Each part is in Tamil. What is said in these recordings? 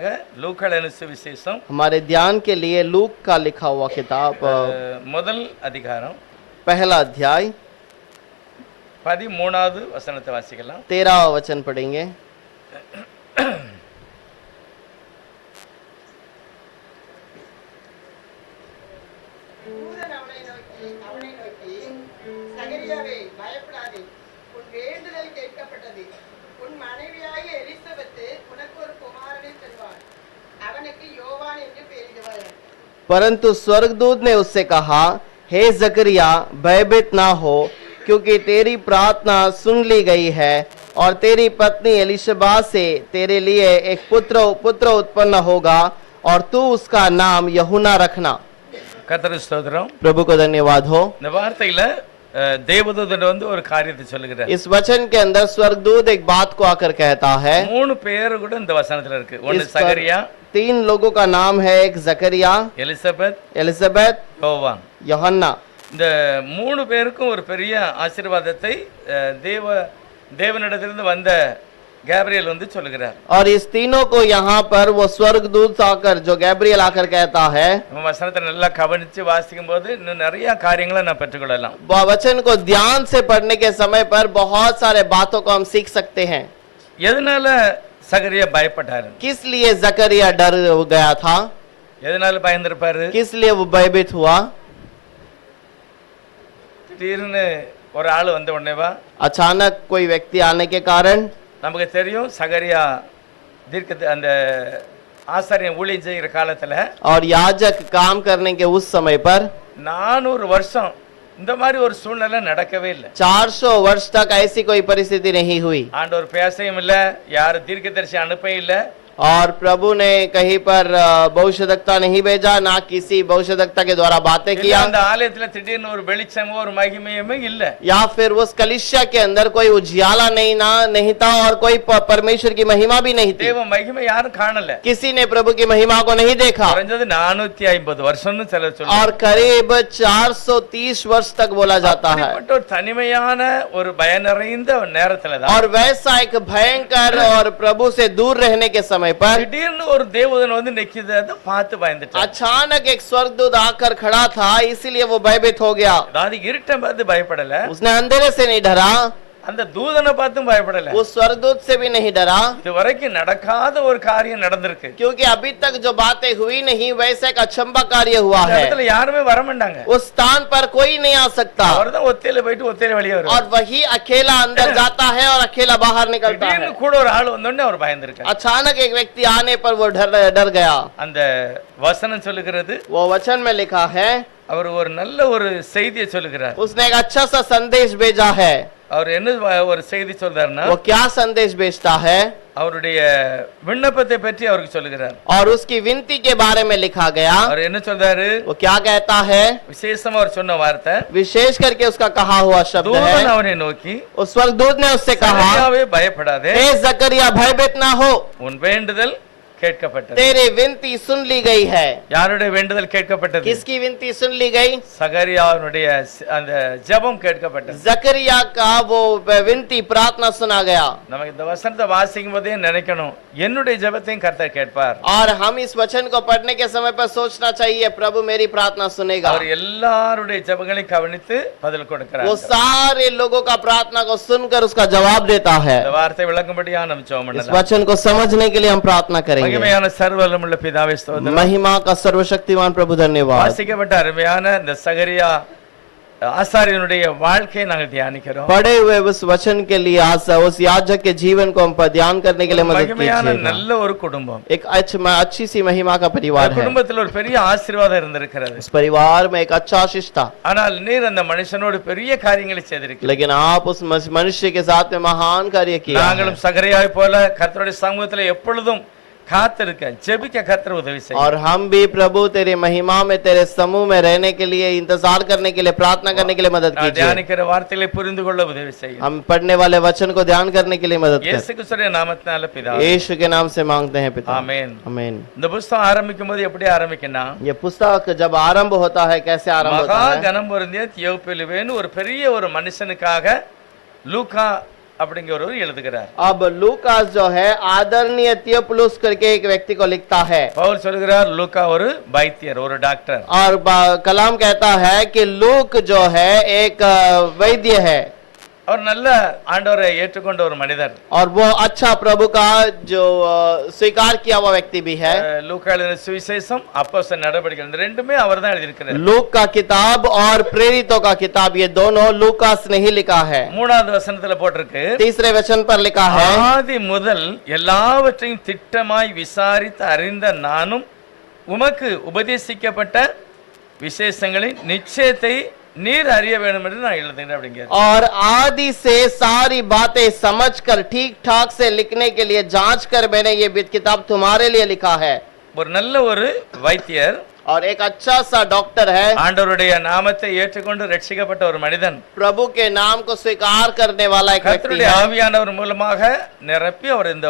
தியானத்துக்காக லூக்கா எழுதின சுவிசேஷம் हमारे ध्यान के लिए लूक का लिखा हुआ किताब முதல் அதிகாரம் पहला अध्याय 13வது வசனத்தை வாசிக்கலாம். 13वां वचन पढ़ेंगे. परंतु स्वर्गदूत ने उससे कहा, हे जकरिया, भयभीत ना हो, क्योंकि तेरी प्रार्थना सुन ली गई है और तेरी पत्नी एलिशबा से तेरे लिए एक पुत्र उत्पन्न होगा और तू उसका नाम यूहन्ना रखना. கர்த்தருக்கு ஸ்தோத்திரம். प्रभु को धन्यवाद हो. இந்த வார்த்தையில தேவதூதன் வந்து ஒரு காரியத்தை சொல்லுகிறார். इस वचन के अंदर स्वर्गदूत एक बात को आकर कहता है. மூணு பேர் கூட இந்த வசனத்துல இருக்கு. ஒன்னு சகரியா, 3 लोगों का नाम है. एक जकरिया, एलिजाबेथ, यूहन्ना. இந்த மூணு பேருக்கும் ஒரு பெரிய ஆசீர்வாதத்தை தேவனிடத்திலிருந்து வந்த गैब्रियल வந்து சொல்லுகிறார். और इस तीनों को यहाँ पर वो स्वर्गदूत आकर जो गैब्रियल आकर कहता है. வசனத்தை நல்லா கவனிச்சு வாசிக்கும்போது இன்னும் நிறைய காரியங்களை நான் பெற்றுக்கொள்ளலாம். वचन को ध्यान से पढ़ने के समय पर बहुत सारे बातों को हम सीख सकते हैं. எதனால சகரியா பயப்பட்டாரு? किस लिए जकरिया डर गया था? எதனால பயந்திருப்பாரு? किस लिए वो भयभीत हुआ? திடீர்னு ஒரு ஆள் வந்த உடனேவா? अचानक कोई व्यक्ति आने के कारण. நமக்கு தெரியும் சகரியா அந்த ஆசாரியன் ஊழியம் செய்கிற காலத்துல और याजक काम करने के उस समय पर 400 வருஷம் இந்த மாதிரி ஒரு சூழ்நிலை நடக்கவே இல்லை. 400 वर्ष तक ऐसी कोई परिस्थिति नहीं हुई. ஆண்டவர் பேசவும் இல்ல, யாரும் தீர்க்கதரிசி அனுப்பவும் இல்ல. और प्रभु ने कहीं पर भविष्यवक्ता नहीं भेजा, ना किसी भविष्यवक्ता के द्वारा बातें किया. அந்த ஆலயத்துல திடீர்னு ஒரு வெளிச்சமோ ஒரு மகிமையுமே இல்ல. या फिर उस कलीसिया के अंदर कोई उजियाला नहीं था और कोई परमेश्वर की महिमा भी नहीं थी. தேவ மகிமை யாரும் காணல. किसी ने प्रभु की महिमा को नहीं देखा. குறைஞ்சது 450 வருஷம்னு சிலர் சொல்றாங்க. और करीब 430 वर्ष तक बोला जाता है. ஒரு தனிமையான ஒரு பய நிறைந்த நேரத்துல தான் और वैसा एक भयंकर और प्रभु से दूर रहने के समय पर திடீர்னு ஒரு தேவதூதன் வந்து நிக்குதத பார்த்து பயந்துட்டார். अचानक एक स्वर्गदूत आकर खड़ा था, इसीलिए वो भयभीत हो गया. அதாவது இருட்ட பார்த்து பயப்படல. उसने अंधेरे से नहीं डरा. அந்த தூதனை பார்த்தும் பயப்படல. उस स्वर्गदूत से भी नहीं डरा. இதுவரைக்கும் நடக்காத ஒரு காரியம் நடந்திருக்கு. क्योंकि अभी तक जो बातें हुई नहीं, वैसे एक अचंबा कार्य हुआ है. இடத்துல யாருமே வர மாட்டாங்க. उस स्थान पर कोई नहीं आ सकता. அவர்தான் ஒத்தையில போயிட்டு ஒத்தையில வெளிய வருவார். और वही अकेला अंदर जाता है और अकेला बाहर निकलता है. திடீர்னு கூட ஒரு ஆள் வந்தோனே அவர் பயந்திருக்கார். अचानक एक व्यक्ति आने पर वो डर गया. அந்த வசனம் சொல்லுகிறது, वो वचन में लिखा है, அவர் ஒரு நல்ல ஒரு செய்தியை சொல்லுகிறார். उसने एक अच्छा सा संदेश भेजा है. அவர் என்ன ஒரு செய்தி சொல்றாருன்னா, वो क्या संदेश भेजता है? அவருடைய விண்ணப்பத்தை பற்றி அவருக்கு சொல்லுகிறார். और उसकी विनती के बारे में लिखा गया. அவர் என்ன சொல்றாரு? वो क्या कहता है? விசேஷமா அவர் சொன்ன வார்த்தை, विशेष करके उसका कहा हुआ शब्द है. தூதன் அவனை நோக்கி, उस स्वर्गदूत ने उससे कहा, சகரியாவே பயப்படாதே, हे जकरिया, भयभीत ना हो, உன் வேண்டுதல் கேட்கப்பட்டது. तेरी विनती सुन ली गई है. யாருடைய வேண்டுதல் கேட்கப்பட்டது? किसकी विनती सुन ली गई? சகரியாவுடைய அந்த ஜெபம் கேட்கப்பட்டது. जकरिया का वो विनती प्रार्थना सुना गया. நமக்கு இந்த வசனத்தை வாசிக்கும் போதே நினைக்கணும், என்னுடைய ஜெபத்தையும் கர்த்தர் கேட்பார். और हम इस वचन को पढ़ने के समय पर सोचना चाहिए, प्रभु मेरी प्रार्थना सुनेगा. அவர் எல்லாருடைய ஜெபங்களையும் கவனித்து பதில் கொடுக்கிறார். वो सारे लोगों का प्रार्थना को सुनकर उसका जवाब देता है. இந்த வார்த்தை விளங்கும்படியா நம்ம ஜெபம் इस பண்ணலாம். वचन को समझने के लिए हम प्रार्थना करेंगे. மகிமையான சர்வவல்லமையுள்ள பிதாவே ஸ்தோத்திரம். महिमा का सर्वशक्तिमान प्रभु धन्यवाद. வாசிக்கப்பட்ட அருமையான இந்த சகரியா ஆசாரியனுடைய வாழ்க்கையை நாங்கள் தியானிக்கிறோம். पढ़े हुए उस वचन के लिए आज उस याजक के जीवन को हम पर ध्यान करने के लिए मदद மகிமையான कीजिएगा. நல்ல ஒரு குடும்பம். एक अच्छी सी महिमा का परिवार है. குடும்பத்தில் ஒரு பெரிய ஆசீர்வாதம் இருந்திருக்கிறது. उस परिवार में एक अच्छा आशीष था. ஆனால் நீர் அந்த மனுஷனோடு பெரிய காரியங்களை செய்திருக்கிறீர். लेकिन आप उस मनुष्य के साथ में महान कार्य किया. நாங்களும் சகரியாவை போல கர்த்தருடைய சமூகத்தில் எப்பொழுதும் காத்திருக்க ஜெபிக்க கர்த்தர் உதவி செய்யும். और हम भी प्रभु तेरे महिमा में तेरे समूह में रहने के लिए, इंतजार करने के लिए, प्रार्थना करने के लिए मदद कीजिए. தியானிக்கிற வார்த்தைகளை புரிந்து கொள்ள உதவி செய்யும். हम पढ़ने वाले वचन को ध्यान करने के लिए मदद இயேசு करें. கிறிஸ்துவின் நாமத்தினால பிதாவே, यीशु के नाम से मांगते हैं पिता. ஆமென். आमीन. இந்த புத்தகம் ஆரம்பிக்கும் போது எப்படி ஆரம்பிக்கனா, ये पुस्तक जब आरंभ होता है कैसे आरंभ होता மகா है? கனம் பொருந்திய தியோப்பிலுவேன்னு ஒரு பெரிய ஒரு மனுஷனுக்காக லூக்கா அப்படிங்கிறவர் எழுதுகிறார். अब लूकास जो है आदरणीय थियोफिलुस करके एक व्यक्ति को लिखता है பவுல் சொல்கிறார் லூக்கா ஒரு வைத்தியர், ஒரு டாக்டர். और कलाम कहता है कि लूक जो है एक वैद्य है அவர் நல்ல ஆண்டவரை ஏற்றுக்கொண்ட ஒரு மனிதர். और वो अच्छा प्रभु का जो स्वीकार किया हुआ व्यक्ति भी है. லூக்கா எழுதின சுவிசேஷம், அப்போஸ்தலர் நடபடிகள், இந்த ரெண்டுமே அவர்தான் எழுதியிருக்கிறார். लूक का किताब और प्रेरितों का किताब ये दोनों लूकास ने ही लिखा है. மூணாவது வசனத்துல போட்டிருக்கு, तीसरे वचन पर लिखा है ஆதி முதல் எல்லாவற்றையும் திட்டமாய் விசாரித்து அறிந்த நானும் உமக்கு உபதேசிக்கப்பட்ட விசேஷங்களின் நிச்சயத்தை நீர் அறிய வேண்டும் என்று நான் எழுதுகிறேன் அப்படிங்க. और आदि से सारी बातें समझकर ठीक ठाक से लिखने के लिए जांच कर मैंने ये किताब तुम्हारे लिए लिखा है. ஒரு நல்ல ஒரு வைத்தியர், और एक अच्छा सा डॉक्टर है, ஆண்டவருடைய நாமத்தை ஏற்றுக்கொண்டு ரட்சிக்கப்பட்ட ஒரு மனிதன், प्रभु के नाम को स्वीकार करने वाला एक व्यक्ति கர்த்தருடைய है. ஆவியானவர் மூலமாக நிரப்பி அவர் இந்த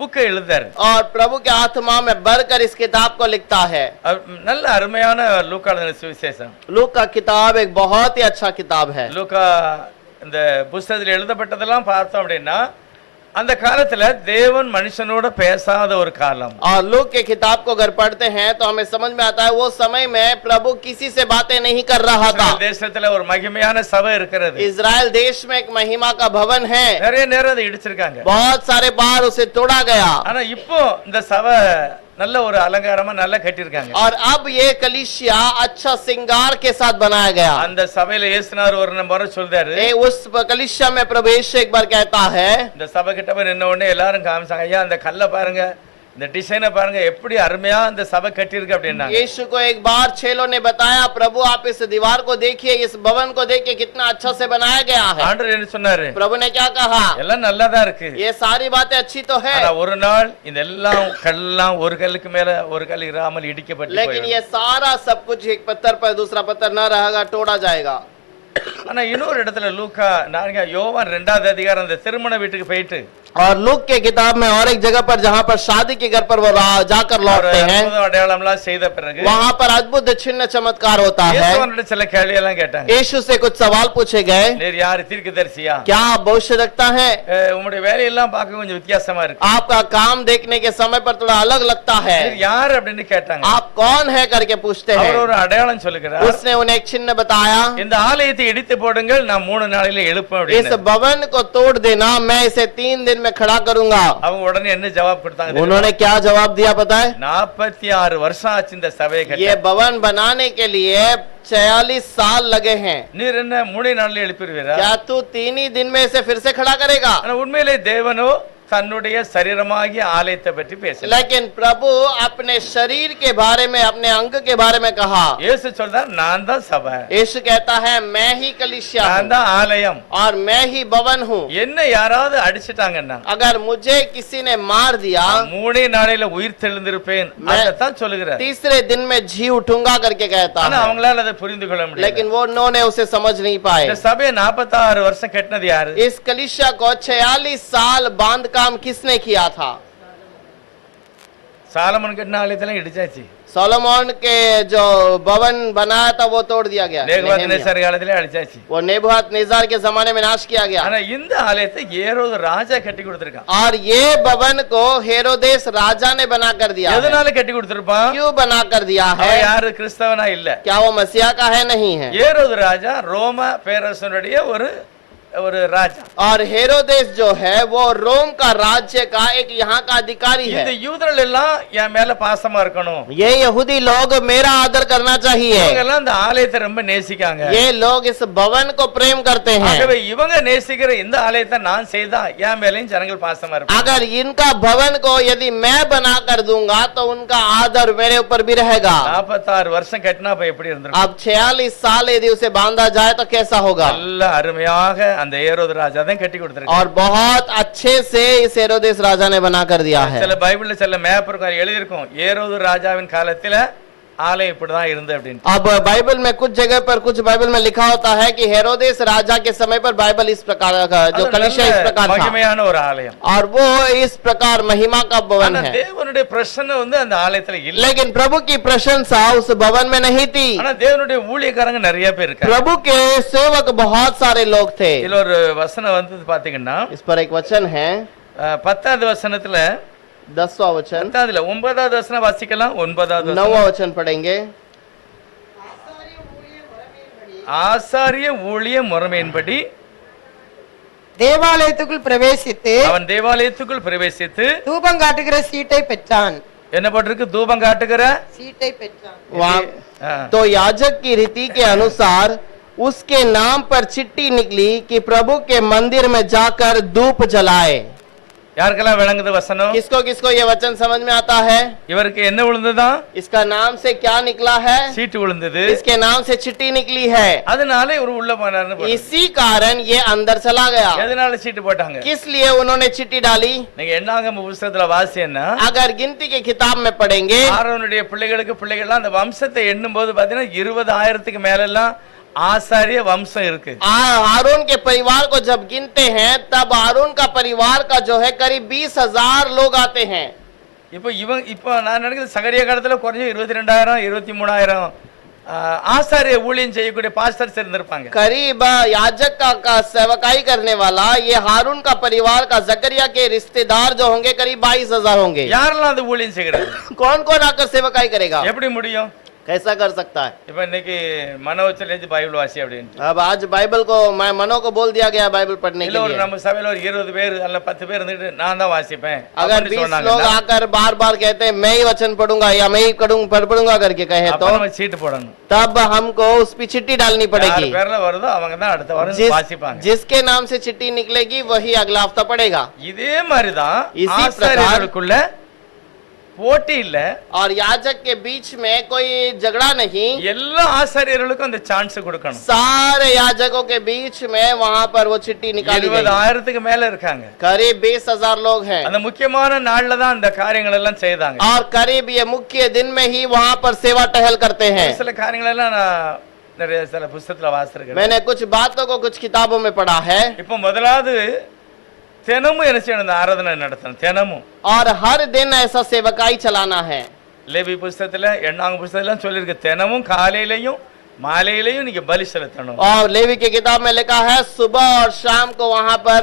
புக்கை எழுதார். और प्रभु के आत्मा में भरकर इस किताब को लिखता है. நல்ல அருமையான லூக்கா எழுதின சுவிசேஷம். लूक का किताब एक बहुत ही अच्छा किताब है. லூக்கா இந்த புத்தகத்தில் எழுதப்பட்டதெல்லாம் பார்த்தோம் அப்படின்னா அந்த காலத்துல தேவன் மனுஷனோட பேசாத ஒரு காலம். और लूक के किताब को अगर पढ़ते हैं तो हमें समझ में आता है वो समय में प्रभु किसी से बातें नहीं कर रहा था. தேசத்துல ஒரு மகிமையான சபை இருக்கிறது. इजराइल देश में एक महिमा का भवन है. நிறைய நேரம் அதை இடிச்சிருக்காங்க. बहुत सारे बार उसे तोड़ा गया. ஆனா இப்போ இந்த சபை நல்ல ஒரு அலங்காரமா நல்லா கட்டியிருக்காங்க. और अब ये कलीसिया अच्छा श्रृंगार के साथ बनाया गया. அந்த சபையில இயேசுனார் ஒரு முறை சொல்றாரு, उस कलीसिया में प्रभु यीशु एक बार कहता है, இந்த சபை கிட்ட போய் நின்ன உடனே எல்லாரும் காமிச்சாங்க, ஐயா அந்த கல்லை பாருங்க, இந்த டிசைனை பாருங்க, எப்படி அருமையா இந்த சபை கட்டியிருக்கு அப்படின்னா. यीशु को एक बार चेलों ने बताया, प्रभु आप इस दीवार को देखिए, इस भवन को देखिए कितना अच्छा से बनाया गया है. ஆண்டவர் என்ன சொன்னாரு? प्रभु ने क्या कहा? எல்லாம் நல்லதா இருக்கு, ये सारी बातें अच्छी तो है, ஆனா ஒரு நாள் இந்த எல்லாம் கல்லாம் ஒரு கல்லுக்கு மேல ஒரு கல் இராமல் இடிக்கப்பட்டு लेकिन போயிடும். ये सारा सब कुछ एक पत्थर पर दूसरा पत्थर न रहेगा, तोड़ा जाएगा. ஆனா இன்னொரு இடத்துல லூக்கா யோவான் 2வது அதிகாரம் அந்த திருமண வீட்டுக்கு போயிட்டு, और लूक के किताब में और एक जगह पर जहाँ पर शादी के घर पर वो जाकर लौटते हैं, அடையாளம்லாம் செய்த பிறகு वहाँ पर अद्भुत चिन्ह चमत्कार होता है. இயேசுவினிட சில கேள்வி எல்லாம் கேட்டாங்க. यीशु से कुछ सवाल पूछे गए, நீர் யார், தீர்க்கதரிசியா? क्या आप भविष्य रखता है? உங்களுடைய வேலையெல்லாம் பார்க்க கொஞ்சம் வித்தியாசமா இருக்கு, आपका काम देखने के समय पर थोड़ा अलग लगता है, நீர் யார் அப்படின்னு கேட்டாங்க. आप कौन है करके पूछते हैं. அவர் ஒரு அடையாளம் சொல்லுகிறார், उसने उन्हें एक चिन्ह बताया, இந்த ஆலயத்தை இடித்து போடுங்கள், நான் 3 நாளிலே எழுப்பேன் इस அப்படின்னு. भवन को तोड़ देना, मैं इसे 3 दिन में खड़ा करूंगा. அவங்க உடனே என்ன ஜவாப் கொடுத்தாங்க தெரியுமா? उन्होंने क्या जवाब दिया पता है? 46 வருஷம் ஆச்சு இந்த சபையை கட்ட. ये भवन बनाने के लिए 46 साल लगे हैं. நீர் என்ன 3 நாள்ல எழுப்பிடுவீரா? क्या तू 3 ही दिन में इसे फिर से खड़ा करेगा? ஆனா உண்மையிலே தேவனோ தன்னுடைய சரீரமாகிய ஆலயத்தை பற்றி பேசல. लेकिन प्रभु अपने शरीर के बारे में, अपने अंग के बारे में कहा. இயேசு சொல்றார், நான் தான் சபை, यीशु कहता है मैं ही कलीसिया நான் हूँ தான் ஆலயம். और मैं ही भवन हूँ. என்ன யாராவது அடிச்சிட்டாங்கன்னா अगर मुझे किसी ने मार दिया, 3 நாளையில உயிர் தெழுந்திருப்பேன், அதைத்தான் சொல்லுகிறார். तीसरे दिन में जी उठूंगा करके कहता ஆனா है. அவங்களால அதை புரிந்து கொள்ள முடியல. लेकिन वो उन्होंने उसे समझ नहीं पाए. இந்த சபையை 46 வருஷம் கட்டினது யாரு? इस कलीसिया को 46 साल बांध काम किसने किया था? சாலமன் கட்டின ஆலயத்தெல்லாம் இடிச்சாச்சு. सोलोमन के जो भवन बनाया था वो तोड़ दिया गया. நேபுகாத்நேசர் காலத்திலே அழிச்சாச்சு. वो नेबुकदनेस्सर के जमाने में नाश किया गया. ஆனா இந்த ஆலயத்தை ஏரோது ராஜா கட்டி கொடுத்திருக்கான். और ये भवन को हेरोदेस राजा ने बना कर दिया है. எதனால கட்டி கொடுத்திருப்பான்? क्यों बना कर दिया है? அவன் யாரு கிறிஸ்தவனா இல்ல. क्या वो मसीहा का है? नहीं है. ஏரோது ராஜா ரோம பேரரசனுடைய ஒரு ராஜா. और हेरोदेस जो है वो रोम का राज्य का एक यहाँ का अधिकारी है. இந்த யூதர்கள் எல்லாம் என் மேல பாசமா இருக்கணும், ये यहूदी लोग मेरा आदर करना चाहिए. இவங்க எல்லாம் இந்த ஆலயத்தை ரொம்ப நேசிக்காங்க. ये लोग इस भवन को प्रेम करते हैं. ஆகவே இவங்க நேசிக்கிற இந்த ஆலயத்தை நான் செய்தா என் மேலயும் ஜனங்கள் பாசமா இருப்பாங்க. अगर इनका भवन को यदि मैं बना कर दूंगा तो उनका आदर मेरे ऊपर भी रहेगा. 46 வருஷம் கட்டினா அப்ப எப்படி இருந்திருக்கும்? अब 46 साल यदि उसे बांधा जाए तो कैसा होगा? நல்ல அருமையாக அந்த ஏரோது ராஜா தான் கட்டி கொடுத்திருக்கான். और बहुत अच्छे से इस हेरोदेस राजा ने बना कर दिया है. சில பைபிள்ல சில மேப் இருக்கும், எழுதி இருக்கும், ஏரோது ராஜாவின் காலத்துல ஆலயம் இப்படிதான் இருந்து அப்படின்னு. अब बाइबल में कुछ जगह पर कुछ बाइबल में लिखा होता है कि हेरोदेस राजा के समय पर बाइबल इस प्रकार का जो कलीसिया इस प्रकार था மகிமையான ஒரு ஆலயம். और वो इस प्रकार महिमा का भवन ஆனா है, தேவனுடைய பிரசன்னம் வந்து அந்த ஆலயத்துல இல்ல. लेकिन प्रभु की प्रशंसा उस भवन में नहीं थी। ஆனா தேவனுடைய ஊழியக்காரங்க நிறைய பேர் இருக்காங்க. प्रभु के सेवक बहुत सारे लोग थे। இதுல ஒரு வசனம் வந்து பாத்தீங்கன்னா इस पर एक वचन है 10வது வசனத்துல 10वां वचन, 10வது 9வது வசனம் வாசிக்கலாம். 9வது 9वां वचन पढ़ेंगे। ஆசாரிய ஊழிய முறைமையின்படி தேவாலயத்துக்குள் பிரவேசித்து அவன் தேவாலயத்துக்குள் பிரவேசித்து தூபம் காட்டுகிற சீட்டை பெற்றான். என்ன போட்டிருக்கு? தூபம் காட்டுகிற சீட்டை பெற்றான். ஆ. तो याजक की रीति के अनुसार उसके नाम पर चिट्ठी निकली कि प्रभु के मंदिर में जाकर धूप जलाए। யாருக்கெல்லாம் விளங்குது வசனம்? किसको किसको ये वचन समझ में आता है? இவருக்கு என்ன விழுந்ததா? इसका नाम से क्या निकला है? சீட்டு விழுந்தது. इसके नाम से चिट्ठी निकली है, அதனால இவர் உள்ள போனாருன்னு போட்டிருக்கு. इसी कारण ये अंदर चला गया। எதனால சீட்டு போட்டாங்க? किस लिए उन्होंने चिट्ठी डाली? நீங்க என்னாகம புத்தகத்துல வாசியன்னா अगर गिनती के किताब में पढ़ेंगे, ஆரோனுடைய பிள்ளைகள்லாம் அந்த வம்சத்தை எண்ணும் போது பாத்தீங்கன்னா 20,000க்கு மேல எல்லாம் ஆசாரிய வம்சம் இருக்கு. हारून के परिवार को जब गिनते हैं तब हारून का परिवार का जो है करीब 20,000 लोग आते हैं। இப்போ நான் நினைக்கிறது சகரியா காலத்துல குறைஞ்ச 22,000 23,000 ஆசாரிய ஊழியம் செய்யக்கூடிய பாஸ்டர்ஸ் இருந்திருப்பாங்க. करीब याजक का सेवकाई करने वाला ये हारून का परिवार का जकरिया के रिश्तेदार जो होंगे करीब 22,000 होंगे। யாரெல்லாம் அது ஊழியம் செய்கிறது? कौन कौन आकर सेवकाई करेगा? எப்படி முடியும்? कैसा कर सकता है? இப்ப இன்னைக்கு மனோச்சலேந்து பைபிள் வாசி அப்படின்னு अब आज बाइबल को मैं मनो को बोल दिया गया बाइबल पढ़ने இல்ல के ஒரு लिए। நம்ம சபையில ஒரு 20 பேர் அல்ல 10 பேர் இருந்துட்டு நான் தான் வாசிப்பேன் अगर அப்படின்னு 20 சொன்னாங்கன்னா, लोग आकर बार बार कहते हैं मैं ही वचन पढ़ूंगा या मैं ही पढ़ूंगा करके कहे அப்ப तो நம்ம சீட்டு போடணும். तब हमको उस पे चिट्ठी डालनी யார் पड़ेगी। பேர்ல வருதோ அவங்க தான் அடுத்த வாரம் வாசிப்பாங்க. जिसके नाम से चिट्ठी निकलेगी वही अगला हफ्ता पड़ेगा। இதே மாதிரிதான் इसी ஆசாரியர்களுக்குள்ள போட்டி இல்ல, और याजक के बीच में कोई झगड़ा नहीं, எல்லா ஆசாரியர்களுக்கும் அந்த சான்ஸ் கொடுக்கணும். सारे याजकों के बीच में वहां पर वो चिट्ठी निकाली गई। 20,000க்கு மேல இருக்காங்க. करीब 20,000 लोग हैं அந்த முக்கியமான நாள்ல தான் அந்த காரியங்கள் எல்லாம் செய்தாங்க. और करीब ये मुख्य दिन में ही वहां पर सेवा टहल करते हैं। சில காரியங்கள் எல்லாம் நான் நிறைய சில புத்தகத்துல வாசிச்சிருக்கேன். मैंने कुछ बातों को कुछ किताबों में पढ़ा है। இப்போ முதலாவது தினமும் என்ன செய்யணும்? இந்த ஆராதனை நடத்தணும் தினமும். और हर दिन ऐसा सेवकाई चलाना है। லேவி புத்தகத்துல 8ஆம் புத்தகத்துல சொல்லிருக்கு தினமும் காலையிலயும் மாலையிலயும் நீங்க பலி செலுத்தணும். और लेवी की किताब में लिखा है सुबह और शाम को वहां पर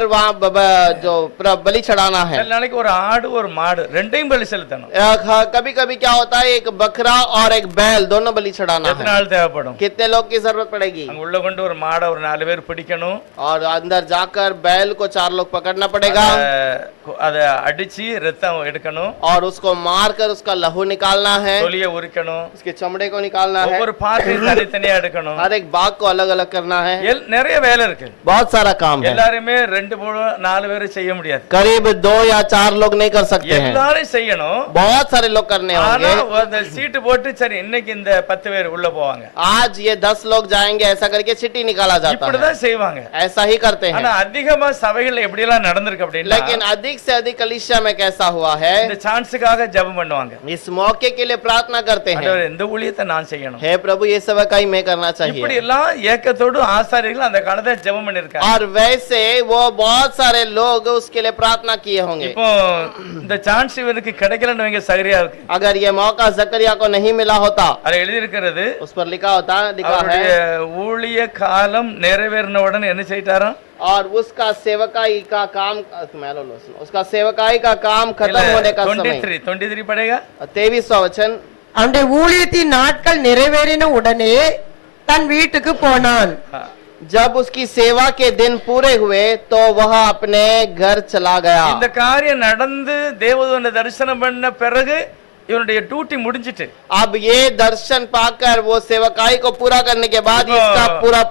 जो बलि चढ़ाना है। சில நாளைக்கு ஒரு ஆடு ஒரு மாடு ரெண்டையும் பலி செலுத்தணும். कभी कभी क्या होता है एक बकरा और एक बैल दोनों बलि चढ़ाना எத்தனை है। நாள் தேவைப்படும்? कितने लोग की जरूरत पड़ेगी? அங்க உள்ள கொண்டு ஒரு மாடை ஒரு 4 பேர் பிடிக்கணும். और अंदर जाकर बैल को 4 लोग पकड़ना पड़ेगा அத அடிச்சு ரத்தம் எடுக்கணும். और उसको मारकर उसका लहू निकालना है, தொலியை உரிக்கணும். उसके चमड़े को निकालना है, ஒவ்வொரு பாட்டையும் தனித்தனியா எடுக்கணும். हर एक भाग को अलग अलग करना है। நிறைய வேலை இருக்கு. बहुत सारा काम है। எல்லாருமே 2-4 பேர் செய்ய முடியாது. करीब 2 या 4 लोग नहीं कर सकते हैं, எல்லாரும் செய்யணும். बहुत सारे लोग करने ஆனா होंगे। அந்த சீட்டு போட்டு சரி இன்னைக்கு இந்த 10 பேர் உள்ள போவாங்க. आज ये 10 लोग जाएंगे ऐसा करके चिट्ठी निकाला जाता है, இப்படிதான் செய்வாங்க. ऐसा ही करते ஆனா हैं। அதிகமா சபைகள்ல எப்படி எல்லாம் நடந்திருக்கு அப்படின்னா लेकिन अधिक से अधिक कलीसिया में कैसा हुआ है, இந்த சான்ஸுக்காக ஜெபம் பண்ணுவாங்க. इस मौके के लिए प्रार्थना करते हैं, ஆண்டவரே இந்த ஊழியத்தை நான் செய்யணும். हे प्रभु ये सेवकाई मैं करना இப்படி चाहिए। எல்லாம் ஏக்கத்தோடு ஆசாரியர்கள் அந்த காலத்துல ஜெபம் பண்ணிருக்காங்க. और वैसे वो बहुत सारे लोग उसके लिए प्रार्थना किए होंगे। இப்போ இந்த சான்ஸ் இவருக்கு கிடைக்கலன்னு வைங்க சகரியாவுக்கு. अगर ये मौका जकरिया को नहीं मिला होता, அதுல எழுதி இருக்கிறது उस पर लिखा है அவருடைய ஊழிய காலம் நிறைவேறின உடனே என்ன செய்தாராம்? और उसका सेवकाई का काम उसका सेवकाई का काम खत्म होने का समय 23 पड़ेगा 23वां वचन, அவனுடைய ஊழியத்தின் நாட்கள் நிறைவேறின உடனே தன் வீட்டுக்கு போனான். जब उसकी सेवा के दिन पूरे हुए तो वह अपने घर चला गया। இந்த காரியம் நடந்து தேவதூதனை தரிசனம் பண்ண பிறகு இவனுடைய டியூட்டி முடிஞ்சிட்டு. अब ये दर्शन पाकर वो सेवकाई को पूरा करने के बाद इसका पूरा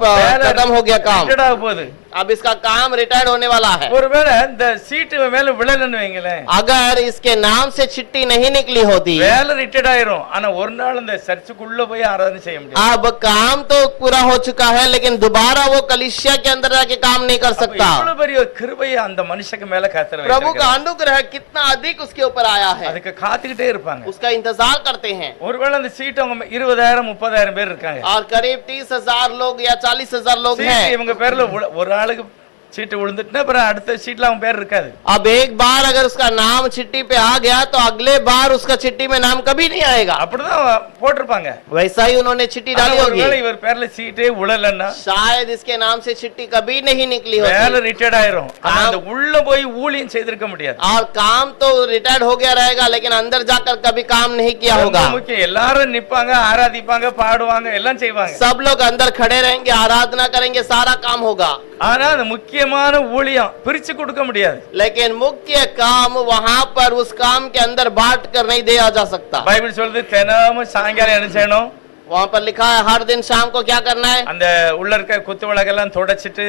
खत्म हो गया काम। என்னடா போகுது? अब इसका काम रिटायर्ड होने वाला है। ஒருவேளை இந்த சீட்டு மேல விழலன்னு வைங்களேன், अगर इसके नाम से चिट्ठी नहीं निकली होती, வேலை ரிட்டையர்ட் ஆயிரும், ஆனா ஒரு நாள் இந்த சர்ச்சுக்குள்ள போய் ஆராதனை செய்ய முடியாது। अब काम तो पूरा हो चुका है लेकिन दोबारा वो कलीसिया के अंदर जाके काम नहीं कर सकता। இவ்வளவு பெரிய கிருபையை அந்த மனுஷனுக்கு மேல கர்த்தர் प्रभु का வைத்திருக்கிறார்। अनुग्रह कितना अधिक उसके ऊपर आया है, அதுக்கு காத்துக்கிட்டே இருப்பாங்க। उसका इंतजार करते हैं। ஒருவேளை அந்த சீட்டு அவங்க 20,000-30,000 பேர் இருக்காங்க, और करीब 30,000 लोग या 40,000 लोग சீட்டு हैं। இவங்க பேர்ல ஒரு ஆளுக்கு சீட்டு விழுந்துட்டுனா அப்புறம் அடுத்த சீட்ல அவன் பேர் இருக்காது। अब एक बार अगर उसका नाम चिट्ठी पे आ गया तो अगले बार उसका चिट्ठी में नाम कभी नहीं आएगा। அப்படிதான் போட்டிருப்பாங்க। वैसा ही उन्होंने चिट्ठी डाली ஒருவேளை होगी। இவர் பேர்ல சீட்டே விழலன்னா शायद इसके नाम से चिट्ठी कभी नहीं निकली வேலை होती ரிட்டையர்ட் ஆயிரும், ஆனா அந்த உள்ள போய் ஊழியம் செய்திருக்க முடியாது। और काम तो रिटायर्ड हो गया रहेगा लेकिन अंदर जाकर कभी काम नहीं किया होगा। ரொம்ப முக்கியம், எல்லாரும் நிப்பாங்க, ஆராதிப்பாங்க, பாடுவாங்க, எல்லாம் செய்வாங்க, सब लोग अंदर खड़े रहेंगे, आराधना करेंगे, सारा काम होगा, ஆனா அந்த முக்கியமான ஊழியம் பிரிச்சு கொடுக்க முடியாது। लेकिन मुख्य काम वहां पर उस काम के अंदर बांट कर नहीं दिया जा सकता। பைபிள் சொல்லுது தினமும் சாயங்காலம் என்ன செய்யணும், वहां पर लिखा है हर दिन शाम को क्या करना है, அந்த உள்ள இருக்க குத்து விளக்கெல்லாம் தொடச்சிட்டு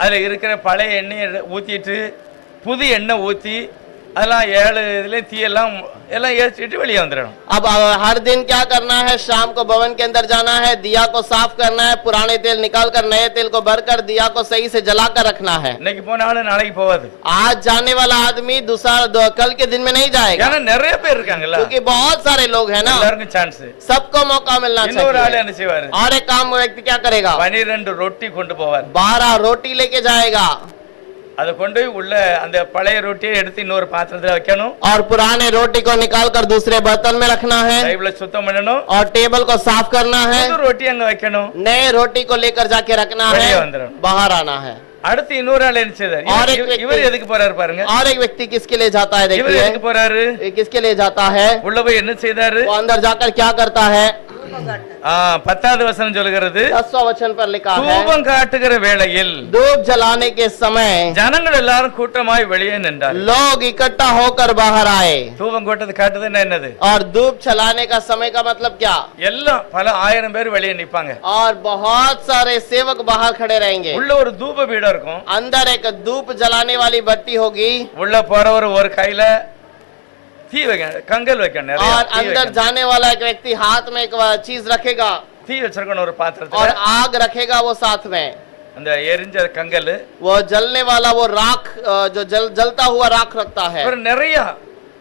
அதுல இருக்கிற பழைய எண்ணெயை ஊத்திட்டு புது எண்ணெய் ஊத்தி அதெல்லாம் 7 இதுல தீயெல்லாம் எல்லாம் ஏற்றிட்டு வெளியே வந்துடணும்। अब हर दिन क्या करना है, शाम को भवन के अंदर जाना है, दिया को साफ करना है, पुराने तेल निकाल कर नए तेल को भरकर दिया को सही से जलाकर रखना है। இன்னைக்கு போனாலும் நாளைக்கு போகாது, आज जाने वाला आदमी कल के दिन में नहीं जाएगा, ஏன்னா நிறைய பேர் இருக்காங்கல்ல, क्योंकि बहुत सारे लोग हैं ना, எல்லாருக்கும் சான்ஸ்। सबको मौका मिलना இன்னொரு ஆளு चाहिए। என்ன செய்வாரு, और एक काम वो व्यक्ति क्या करेगा, 12 ரொட்டி கொண்டு போவார், 12 रोटी लेके जाएगा அதை கொண்டு போய் உள்ள அந்த பழைய ரொட்டியை எடுத்து இன்னொரு பாத்திரத்துல வைக்கணும், और पुराने रोटी को निकाल कर दूसरे बर्तन में रखना है டைப்ல சுத்தம் பண்ணணும், और टेबल को साफ करना है, புது ரொட்டி அங்க வைக்கணும், नए रोटी को लेकर जाके रखना है, வெளியே வந்துடணும்। बाहर आना है। அடுத்து இன்னொரு ஆள் என்ன செய்தார், और एक இவர் व्यक्ति எதுக்கு போறாரு பாருங்க, और एक व्यक्ति किसके लिए जाता है, இவர் देखिए எதுக்கு போறாரு, ये किसके लिए जाता है, உள்ள போய் என்ன செய்தாரு, वो अंदर जाकर क्या करता है, 10வது வசனம் சொல்லுகிறது, 10वां वचन पर लिखा है தூபம் காட்டுகிற வேளையில் धूप जलाने के समय ஜனங்கள் எல்லாரும் கூட்டமாய் வெளியே நின்றார்। लोग इकट्ठा होकर बाहर आए। தூபம் காட்டுதுன்னா என்னது, और धूप जलाने का समय का मतलब क्या, எல்லாம் பல ஆயிரம் பேர் வெளியே நிப்பாங்க, और बहुत सारे सेवक बाहर खड़े रहेंगे, உள்ள ஒரு தூப பீடம் இருக்கும், अंदर एक धूप जलाने वाली बत्ती होगी, உள்ள போறவர் ஒரு கையில தீ வைக்கணும், கங்கல் வைக்கணும், நிறைய और தீ अंदर வைக்கணும், जाने वाला एक व्यक्ति हाथ में एक चीज रखेगा தீ வச்சிருக்கணும் ஒரு और பாத்திரத்துல, आग रखेगा वो साथ में, அந்த எரிஞ்ச கங்கல், वो जलने वाला वो राख जो जलता हुआ राख रखता है, அப்புறம் நிறைய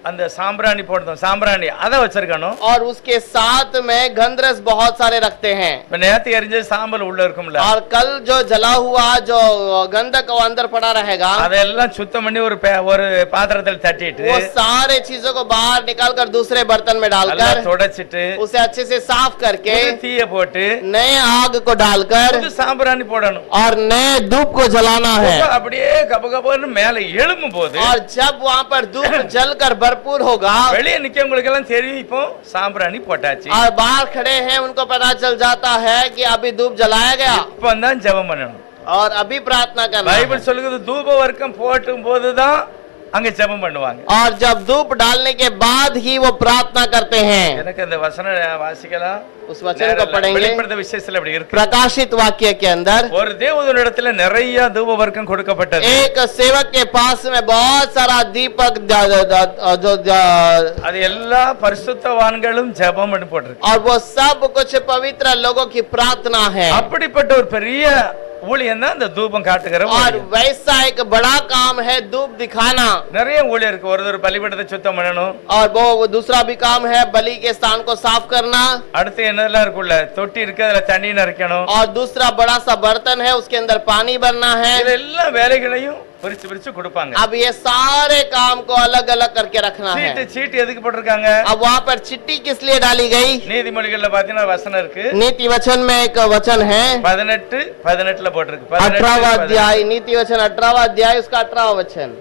அந்த சாம்பிராணி போடுறோம், சாம்பிராணி அதை வச்சிருக்கணும், और उसके साथ में गंधरस बहुत सारे रखते हैं, இப்ப நேத்து எரிஞ்ச சாம்பல் உள்ள இருக்கும்ல, और कल जो जला हुआ जो गंधक वो अंदर पड़ा रहेगा, அதெல்லாம் சுத்தம் பண்ணி ஒரு ஒரு பாத்திரத்துல தட்டிட்டு वो सारे चीजों को बाहर निकाल कर दूसरे बर्तन में நல்லா डालकर தொடச்சிட்டு उसे अच्छे से साफ करके புது தீய போட்டு नए आग को डालकर புது சாம்பிராணி போடணும், और नए धूप को जलाना है, புகை அப்படியே கபகபன்னு மேல எழும்பும் போது और जब वहाँ पर धूप जलकर भरपूर होगा வெளியே நிக்கவங்களுக்கு எல்லாம் தெரியும் இப்போ சாம்பிராணி போட்டாச்சு, और बाहर खड़े हैं उनको पता चल जाता है कि अभी धूप जलाया गया இப்பதான் ஜெபம் பண்ணணும்। और अभी प्रार्थना करना है। பைபிள் சொல்லுது தூப வர்க்கம் போட்டும் போதுதான் அங்க ஜெபம் பண்ணுவாங்க। और जब धूप डालने के बाद ही वो प्रार्थना करते हैं। எனக்கு அந்த வசனம் வாசிக்கலாம், उस वचन को पढ़ेंगे வெளிப்படுத்த விசேஷத்துல அப்படி இருக்கு, प्रकाशित वाक्य के अंदर ஒரு தேவதூதனிடத்துல நிறைய தூப வர்க்கம் கொடுக்கப்பட்டது, एक सेवक के पास में बहुत सारा दीपक जो அது எல்லா பரிசுத்தவான்களும் ஜெபம் பண்ணி போட்டிருக்கு, और वो सब कुछ पवित्र लोगों की प्रार्थना है। அப்படிப்பட்ட ஒரு பெரிய ஊழியம் தான் இந்த தூபம் காட்டுகிற और ஊழியம்। वैसा एक बड़ा काम है धूप दिखाना। நிறைய ஊழியம் இருக்கு, ஒரு பலிபீடத்தை சுத்தம் பண்ணணும், और वो दूसरा भी काम है बलि के स्थान को साफ करना। அடுத்து என்னெல்லாம் இருக்குல்ல, தொட்டி இருக்கு அதுல தண்ணி நிறைக்கணும், और दूसरा बड़ा सा बर्तन है उसके अंदर पानी भरना है। இது எல்லா வேலைகளையும் பிரிச்சு பிரிச்சு கொடுப்பாங்க। अब ये सारे काम को अलग अलग करके रखना है। சீட்டு எதுக்கு போட்டிருக்காங்க, अब वहाँ पर चिट्ठी किस लिए डाली गई, நீதிமொழிகள்ல பாத்தீங்கன்னா வசனம் இருக்கு, नीति वचन में एक वचन है 18:18 போட்டிருக்கு, 18वां अध्याय, नीति वचन 18वां अध्याय उसका 18वां वचन।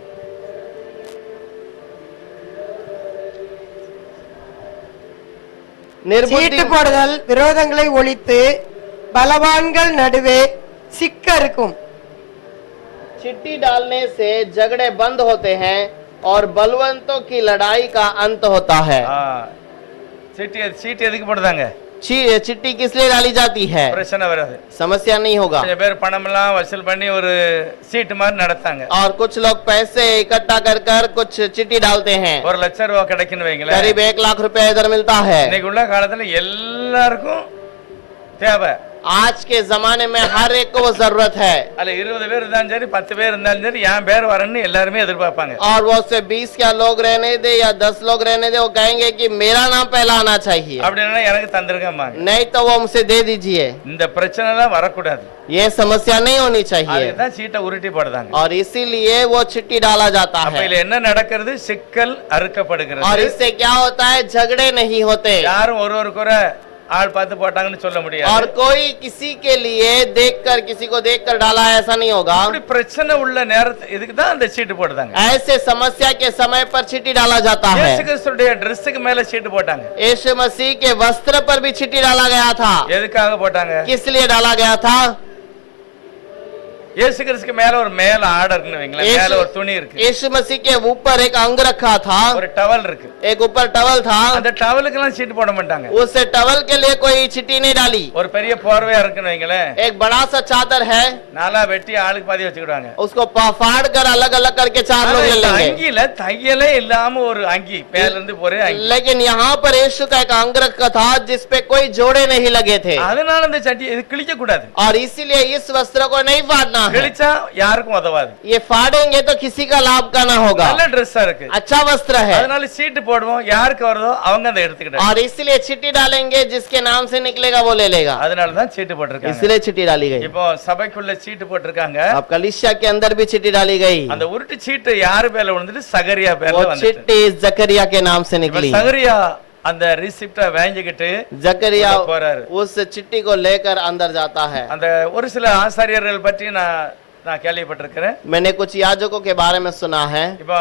சீட்டு போடுதல் விரோதங்களை ஒழித்து பலவான்கள் நடுவே சிக்க இருக்கும்। चिट्ठी डालने से झगड़े बंद होते हैं और बलवंतों की लड़ाई का अंत होता है। சீட்டு எதுக்கு போடுதாங்க, चिट्ठी किस लिए डाली जाती है? பிரச்சனை வராது. समस्या नहीं होगा। கொஞ்சம் பேர் பணம் எல்லாம் வசூல் பண்ணி ஒரு சீட்டு மாதிரி நடத்தாங்க. और कुछ लोग पैसे इकट्ठा कर कर कुछ चिट्ठी डालते हैं। 1,00,000 ரூபாய் கிடைக்குன்னு வைங்களேன். करीब 1 लाख रुपया इधर मिलता है। இன்னைக்கு உள்ள காலத்துல எல்லாருக்கும் தேவை. आज के जमाने में हर एक को वो जरूरत है। அல்ல 20 பேர் இருந்தாலும் சரி 10 பேர் இருந்தாலும் சரி என் பேர் வரணும்னு எல்லாருமே எதிர்பார்ப்பாங்க. और वो उससे 20 क्या लोग रहने दे या 10 लोग रहने दे, वो कहेंगे कि मेरा नाम पहला आना चाहिए, அப்படின்னா எனக்கு தந்திருக்கமாங்க. नहीं तो वो हमसे दे दीजिए। இந்த பிரச்சனை தான் வரக்கூடாது. ये समस्या नहीं होनी चाहिए அதுதான் சீட்டை உருட்டி போடுறாங்க. और इसीलिए वो चिट्ठी डाला जाता அப்ப है। இதுல என்ன நடக்கிறது? சிக்கல் அறுக்கப்படுகிறது. और इससे क्या होता है? झगड़े नहीं होते யாரும் ஒருவருக்கு ஒரு ஆள் பார்த்து போட்டாங்கன்னு சொல்ல முடியாது. और कोई किसी के लिए देखकर किसी को देखकर डाला है ऐसा नहीं होगा। இப்படி பிரச்சனை உள்ள நேரத்து இதுக்கு தான் அந்த சீட்டு போடுறாங்க. ऐसे समस्या के समय पर चिट्ठी डाला जाता है। இயேசு கிறிஸ்துடைய ட்ரெஸ்ஸுக்கு மேல சீட்டு போட்டாங்க. यीशु मसीह के वस्त्र पर भी चिट्ठी डाला गया था। எதுக்காக போட்டாங்க? किस लिए डाला गया था? இயேசு கிறிஸ்துக்கு மேல ஒரு மேல ஆடை இருக்குன்னு வைங்களேன். மேல ஒரு துணி இருக்கு. यीशु मसीह के ऊपर एक अंग रखा था, ஒரு டவல் இருக்கு. एक ऊपर टवल था। அந்த டவலுக்கு எல்லாம் சீட்டு போட மாட்டாங்க. उस टवल के लिए कोई चिट्ठी नहीं डाली। ஒரு பெரிய போர்வையா இருக்குன்னு வைங்களேன். एक बड़ा सा चादर है, நாலா வெட்டி ஆளுக்கு பாதி வச்சுக்கிடுவாங்க. उसको फाड़ कर अलग अलग करके 4 लोग ले लेंगे। அங்கில தையலே இல்லாம ஒரு அங்கி மேல இருந்து போறே அங்கி. लेकिन यहाँ पर यीशु का एक अंग रखा था जिसपे कोई जोड़े नहीं लगे थे, அதனால அந்த சட்டி இது கிழிக்க கூடாது. और इसीलिए इस वस्त्र को नहीं फाड़ना है। கிழிச்சா யாருக்கும் உதவாது. ये फाड़ेंगे तो किसी का लाभ का ना होगा। நல்ல ட்ரெஸ்ஸா இருக்கு. अच्छा वस्त्र है, அதனால சீட்டு போடுவோம். யாருக்கு வருதோ அவங்க அதை எடுத்துக்கிட்டாங்க. और इसलिए चिट्ठी डालेंगे, जिसके नाम से निकलेगा वो ले लेगा। அதனால தான் சீட்டு போட்டிருக்காங்க. इसलिए चिट्ठी डाली गई। இப்போ சபைக்குள்ள சீட்டு போட்டிருக்காங்க. अब कलीसिया के अंदर भी चिट्ठी डाली गई। அந்த உருட்டு சீட்டு யாரு பேர்ல விழுந்துட்டு? சகரியா பேர்ல वो வந்துச்சு. चिट्ठी जकरिया के नाम से இப்ப निकली। சகரியா அந்த ரிசிப்ட வாங்கிக்கிட்டு जकरिया उधर போறாரு. उस चिट्ठी को लेकर अंदर जाता है। அந்த ஒரு சில ஆசாரியர்கள் பற்றி நான் கேள்விப்பட்டிருக்கிறேன். मैंने कुछ याजकों के बारे में सुना है। இப்போ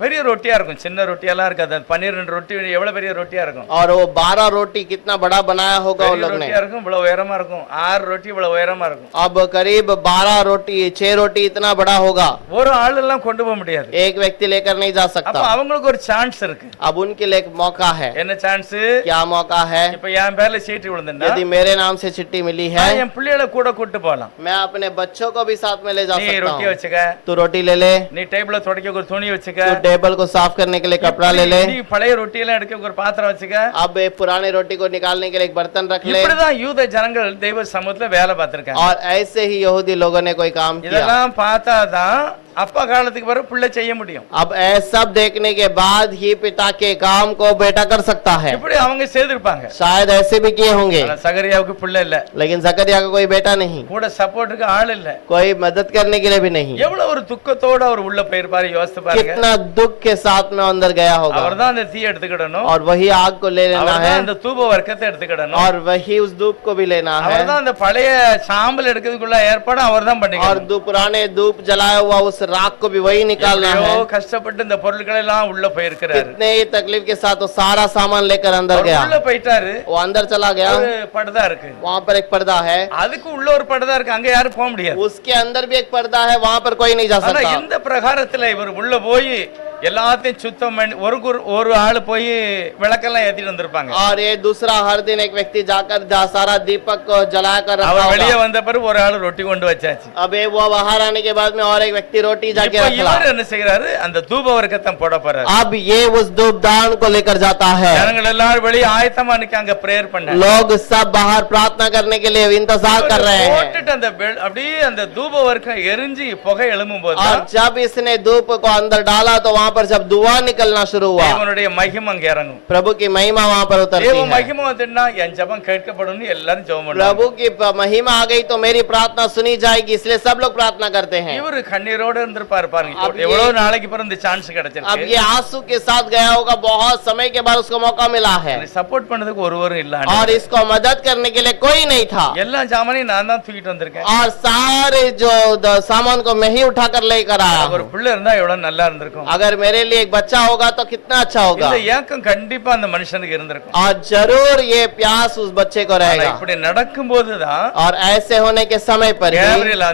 பெரிய ரொட்டியா இருக்கும். சின்ன ரொட்டியெல்லாம் இருக்காது. 12 ரொட்டி எவ்வளவு பெரிய ரொட்டியா இருக்கும். और वो 12 रोटी कितना बड़ा बनाया होगा वो பெரிய लोग ने। ரொட்டியா இருக்கும். இவ்வளவு உயரமா இருக்கும். 6 ரொட்டி இவ்வளவு உயரமா இருக்கும். अब करीब 12 रोटी 6 रोटी इतना बड़ा होगा, ஒரு ஆள் எல்லாம் கொண்டு போக முடியாது. एक व्यक्ति लेकर नहीं जा அப்ப सकता। அவங்களுக்கு ஒரு சான்ஸ் இருக்கு. अब उनके लिए एक मौका है। என்ன சான்ஸ்? क्या मौका है? இப்ப என் பேர்ல சீட்டு விழுந்துன்னா यदि मेरे नाम से चिट्ठी मिली है, நான் என் பிள்ளைகளை கூட கூட்டு போகலாம். मैं अपने बच्चों को भी साथ में ले जा நீ सकता ரொட்டி हूँ। வச்சுக்க. तू रोटी ले ले, நீ டேபிள துடைக்க ஒரு துணி வச்சுக்க. तू टेबल को साफ करने के लिए कपड़ा ले ले, நீ பழைய ரொட்டி எல்லாம் எடுக்க ஒரு பாத்திரம் வச்சுக்க. अब एक पुरानी रोटी को निकालने के लिए एक बर्तन रख ले। இப்படிதான் யூத ஜனங்கள் தெய்வ சமூகத்துல வேலை பார்த்திருக்காங்க. और ऐसे ही यहूदी लोगों ने कोई काम किया। இதெல்லாம் பார்த்தாதான் அப்பா காலத்துக்கு பிறகு பிள்ளை செய்ய முடியும். अब ऐसा सब देखने के बाद ही पिता के काम को बेटा कर सकता है। இப்படி அவங்க செய்திருப்பாங்க. शायद ऐसे भी किए होंगे, ஆனா சகரியாவுக்கு பிள்ளை இல்ல. लेकिन जकरिया का कोई बेटा नहीं, கூட சப்போர்ட்டுக்கு ஆள் இல்ல. कोई मदद करने के लिए भी नहीं। எவ்வளவு ஒரு துக்கத்தோட அவர் உள்ள போயிருப்பாரு யோசித்து பாருங்க. कितना दुख के साथ में अंदर गया होगा। அவர்தான் அந்த தீ எடுத்துக்கிடணும். और वही आग को ले लेना है, அவர்தான் அந்த தூப வர்க்கத்தை எடுத்துக்கிடணும். और वही उस धूप को भी लेना है, அவர்தான் அந்த பழைய சாம்பல் எடுக்கிறதுக்குள்ள ஏற்பாடு அவர்தான் और பண்ணிக்கணும். पुराने धूप जलाया हुआ उस राख को भी वही निकालना है। எப்படியோ கஷ்டப்பட்டு இந்த பொருட்களை எல்லாம் உள்ள போயிருக்கிறாரு. कितने ही तकलीफ के साथ वो सारा सामान लेकर अंदर அவர் गया। உள்ள போயிட்டாரு. वो अंदर चला गया, ஒரு படுதா இருக்கு. वहाँ पर एक पर्दा है, அதுக்கு உள்ள ஒரு படுதா இருக்கு. அங்க யாரும் போக முடியாது. उसके अंदर भी एक पर्दा है, वहाँ पर कोई नहीं जा ஆனா सकता। இந்த பிரகாரத்துல இவர் உள்ள போய் எல்லாத்தையும் சுத்தம் பண்ணி ஒரு ஆளு போய் விளக்கெல்லாம் ஏத்திட்டு வந்திருப்பாங்க. और ये दूसरा हर दिन एक व्यक्ति जाकर सारा दीपक को जला कर रखा அவர் வெளியே होगा। வந்த பிறகு ஒரு ஆளு ரொட்டி கொண்டு வச்சாச்சு. अब ये वो बाहर आने के बाद में और एक व्यक्ति रोटी जाके இப்ப रख இவர் ला। என்ன செய்யறாரு? அந்த தூப வர்க்கத்தை போட போறாரு. अब ये उस धूपदान को लेकर जाता है। ஜனங்கள் எல்லாரும் வெளியே ஆயத்தமா நிக்காங்க பிரேயர் பண்ண. लोग सब बाहर प्रार्थना करने के लिए इंतजार कर रहे हैं। போட்டுட்டு அந்த அப்படியே அந்த தூப வர்க்கம் எரிஞ்சு புகை எழும்பும் போது और जब इसने धूप को अंदर डाला तो वहाँ पर जब धुआं निकलना शुरू हुआ, தேவனுடைய மகிமை அங்க இறங்கும். प्रभु की महिमा वहाँ पर उतरती தேவ है। மகிமை வந்துட்டா என் ஜெபம் கேட்கப்படும்னு எல்லாரும் ஜெபம் பண்ணுவாங்க. प्रभु की महिमा आ गई तो मेरी प्रार्थना सुनी जाएगी, इसलिए सब लोग प्रार्थना करते हैं। இவரு கண்ணீரோட இருந்திருப்பாரு பாருங்க. अब ये- எவ்வளவு நாளைக்கு பிறகு இந்த சான்ஸ் अब கிடைச்சிருக்கு. ये आंसू के साथ गया होगा, बहुत समय के बाद उसको मौका मिला है, சப்போர்ட் பண்ணதுக்கு ஒருவரும் இல்ல. और इसको मदद करने के लिए कोई नहीं था। எல்லா ஜாமானையும் நான் தான் தூக்கிட்டு வந்திருக்கேன். और सारे जो सामान को मैं ही उठाकर लेकर आया ஒரு हूं। பிள்ளை இருந்தா எவ்வளவு நல்லா இருந்திருக்கும். अगर मेरे लिए एक बच्चा होगा तो कितना अच्छा होगा, இந்த ஏக்கம் கண்டிப்பா அந்த மனுஷனுக்கு இருந்திருக்கும். और जरूर ये प्यास उस बच्चे को ஆனா रहेगा। இப்படி நடக்கும் போதுதான் और ऐसे होने के समय पर ही கேப்ரியல்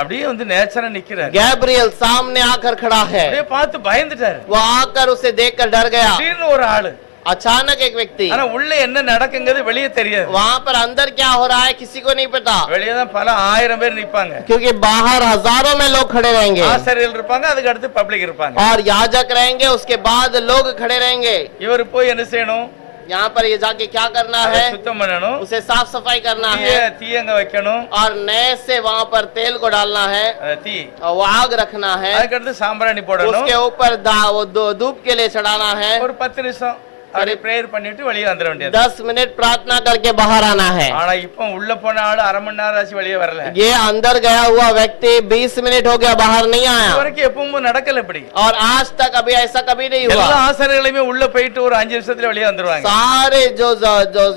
அப்படியே வந்து நேச்சரா நிக்கிறாரு. गैब्रियल सामने आकर खड़ा है। அப்படியே பார்த்து பயந்துட்டாரு. वो आकर उसे देखकर डर गया। திடீர்னு ஒரு ஆளு अचानक एक व्यक्ति, ஆனா உள்ள என்ன நடக்குங்கிறது வெளியே தெரியாது. वहाँ पर अंदर क्या हो रहा है किसी को नहीं पता, வெளியே தான் பல ஆயிரம் பேர் நிப்பாங்க. क्योंकि बाहर हजारों में लोग खड़े रहेंगे ஆசாரியர்கள் இருப்பாங்க, அதுக்கு அடுத்து பப்ளிக் இருப்பாங்க. और याजक रहेंगे, उसके बाद लोग खड़े रहेंगे। இவர் போய் என்ன செய்யணும்? यहाँ पर ये जाके क्या करना அதை है? சுத்தம் பண்ணணும், उसे साफ सफाई करना है தீயங்க வைக்கணும், और नए से वहाँ पर तेल को डालना है தீ, और वो आग रखना है, அதுக்கு அடுத்து சாம்பிராணி போடணும். उसके ऊपर वो धूप के लिए चढ़ाना है, ஒரு 10 நிமிஷம் அப்படியே பிரேயர் பண்ணிட்டு வெளியே வந்துட வேண்டியது. 10 मिनट प्रार्थना करके बाहर आना है। ஆனா இப்போ உள்ள போன ஆளு அரை மணி நேரம் ஆச்சு வெளியே வரல. ये अंदर गया हुआ व्यक्ति 20 मिनट हो गया बाहर नहीं आया, இதுவரைக்கும் எப்பவும் நடக்கல இப்படி. और आज तक अभी ऐसा कभी नहीं हुआ। எல்லா ஆசாரியர்களுமே உள்ள போயிட்டு ஒரு 5 நிமிஷத்துல வெளியே வந்துருவாங்க. सारे जो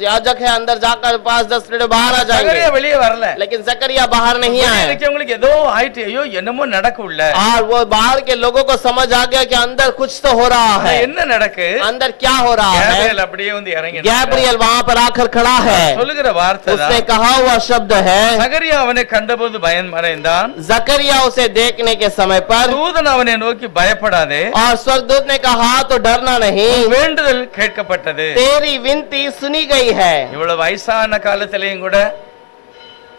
याजक है अंदर जाकर 5-10 मिनट बाहर आ जाएंगे, சகரியா வெளியே வரல. लेकिन जकरिया बाहर नहीं आया। உங்களுக்கு ஏதோ ஆயிட்டு, ஐயோ என்னமோ நடக்கு உள்ள. और वो बाहर के लोगों को समझ आ गया कि अंदर कुछ तो हो रहा है, என்ன நடக்கு? अंदर क्या हो रहा है। கேப்ரியல் அப்படியே வந்து இறங்கி गैब्रियल वहाँ पर आकर खड़ा है, சொல்லுகிற வார்த்தை उसने தான். कहा हुआ शब्द है, சகரியா அவனை கண்டபோது பயம் அடைந்தான். जकरिया उसे देखने के समय पर, தூதன் அவனை நோக்கி பயப்படாதே, और स्वर्गदूत ने कहा तो डरना नहीं, வேண்டுதல் கேட்கப்பட்டது. तेरी विनती सुनी गई है। இவ்வளவு வயசான காலத்திலேயும் கூட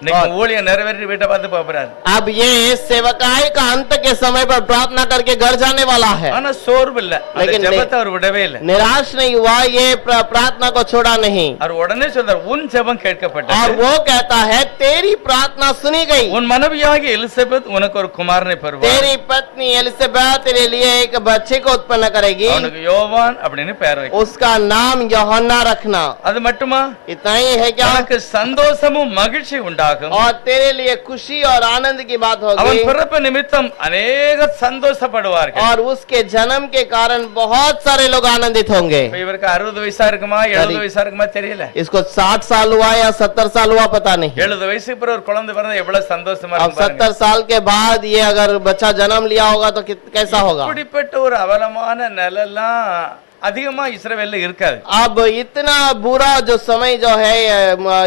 இன்னைக்கு ஊழிய நிறைவேற்றி வீட்டை பார்த்து போறாரு. अब ये सेवकाई का अंत के समय पर प्रार्थना करके घर जाने वाला है, ஆனா சோர்வு இல்ல, அந்த लेकिन ஜெபத்தை அவர் விடவே இல்ல. निराश नहीं हुआ, ये प्रार्थना को छोड़ा नहीं, அவர் உடனே சொல்றார், உன் ஜெபம் और கேட்கப்பட்டது, वो कहता है तेरी प्रार्थना सुनी गई, உன் மனைவியாகிய எலிசபெத் உனக்கு ஒரு குமாரனை பெறுவார், तेरी पत्नी एलिसबेथ तेरे लिए एक बच्चे को उत्पन्न करेगी, அவனுக்கு யோவான் அப்படின்னு பெயர் வை. उसका नाम यूहन्ना रखना। அது மட்டுமா? इतना ही है क्या? உனக்கு சந்தோஷமும் மகிழ்ச்சி உண்டாகும். और तेरे लिए खुशी और आनंद की बात அவன் होगी, பிறப்பு நிமித்தம் அநேக சந்தோஷப்படுவார்கள். और उसके जन्म के कारण बहुत सारे लोग आनंदित होंगे। இப்ப இவருக்கு 60 வயசா இருக்குமா 70 வயசா இருக்குமா தெரியல. इसको 60 साल हुआ या 70 साल हुआ पता नहीं। 70 வயசுக்கு பிறகு ஒரு குழந்தை பிறந்தா எவ்வளவு சந்தோஷமா अब இருக்கும் பாருங்க. 70 साल के बाद ये अगर बच्चा जन्म लिया होगा तो कैसा होगा। இப்படிப்பட்ட ஒரு அவலமான நிலைலாம் அதிகமா இஸ்ரவேல்ல இருக்காது. अब इतना बुरा जो समय जो है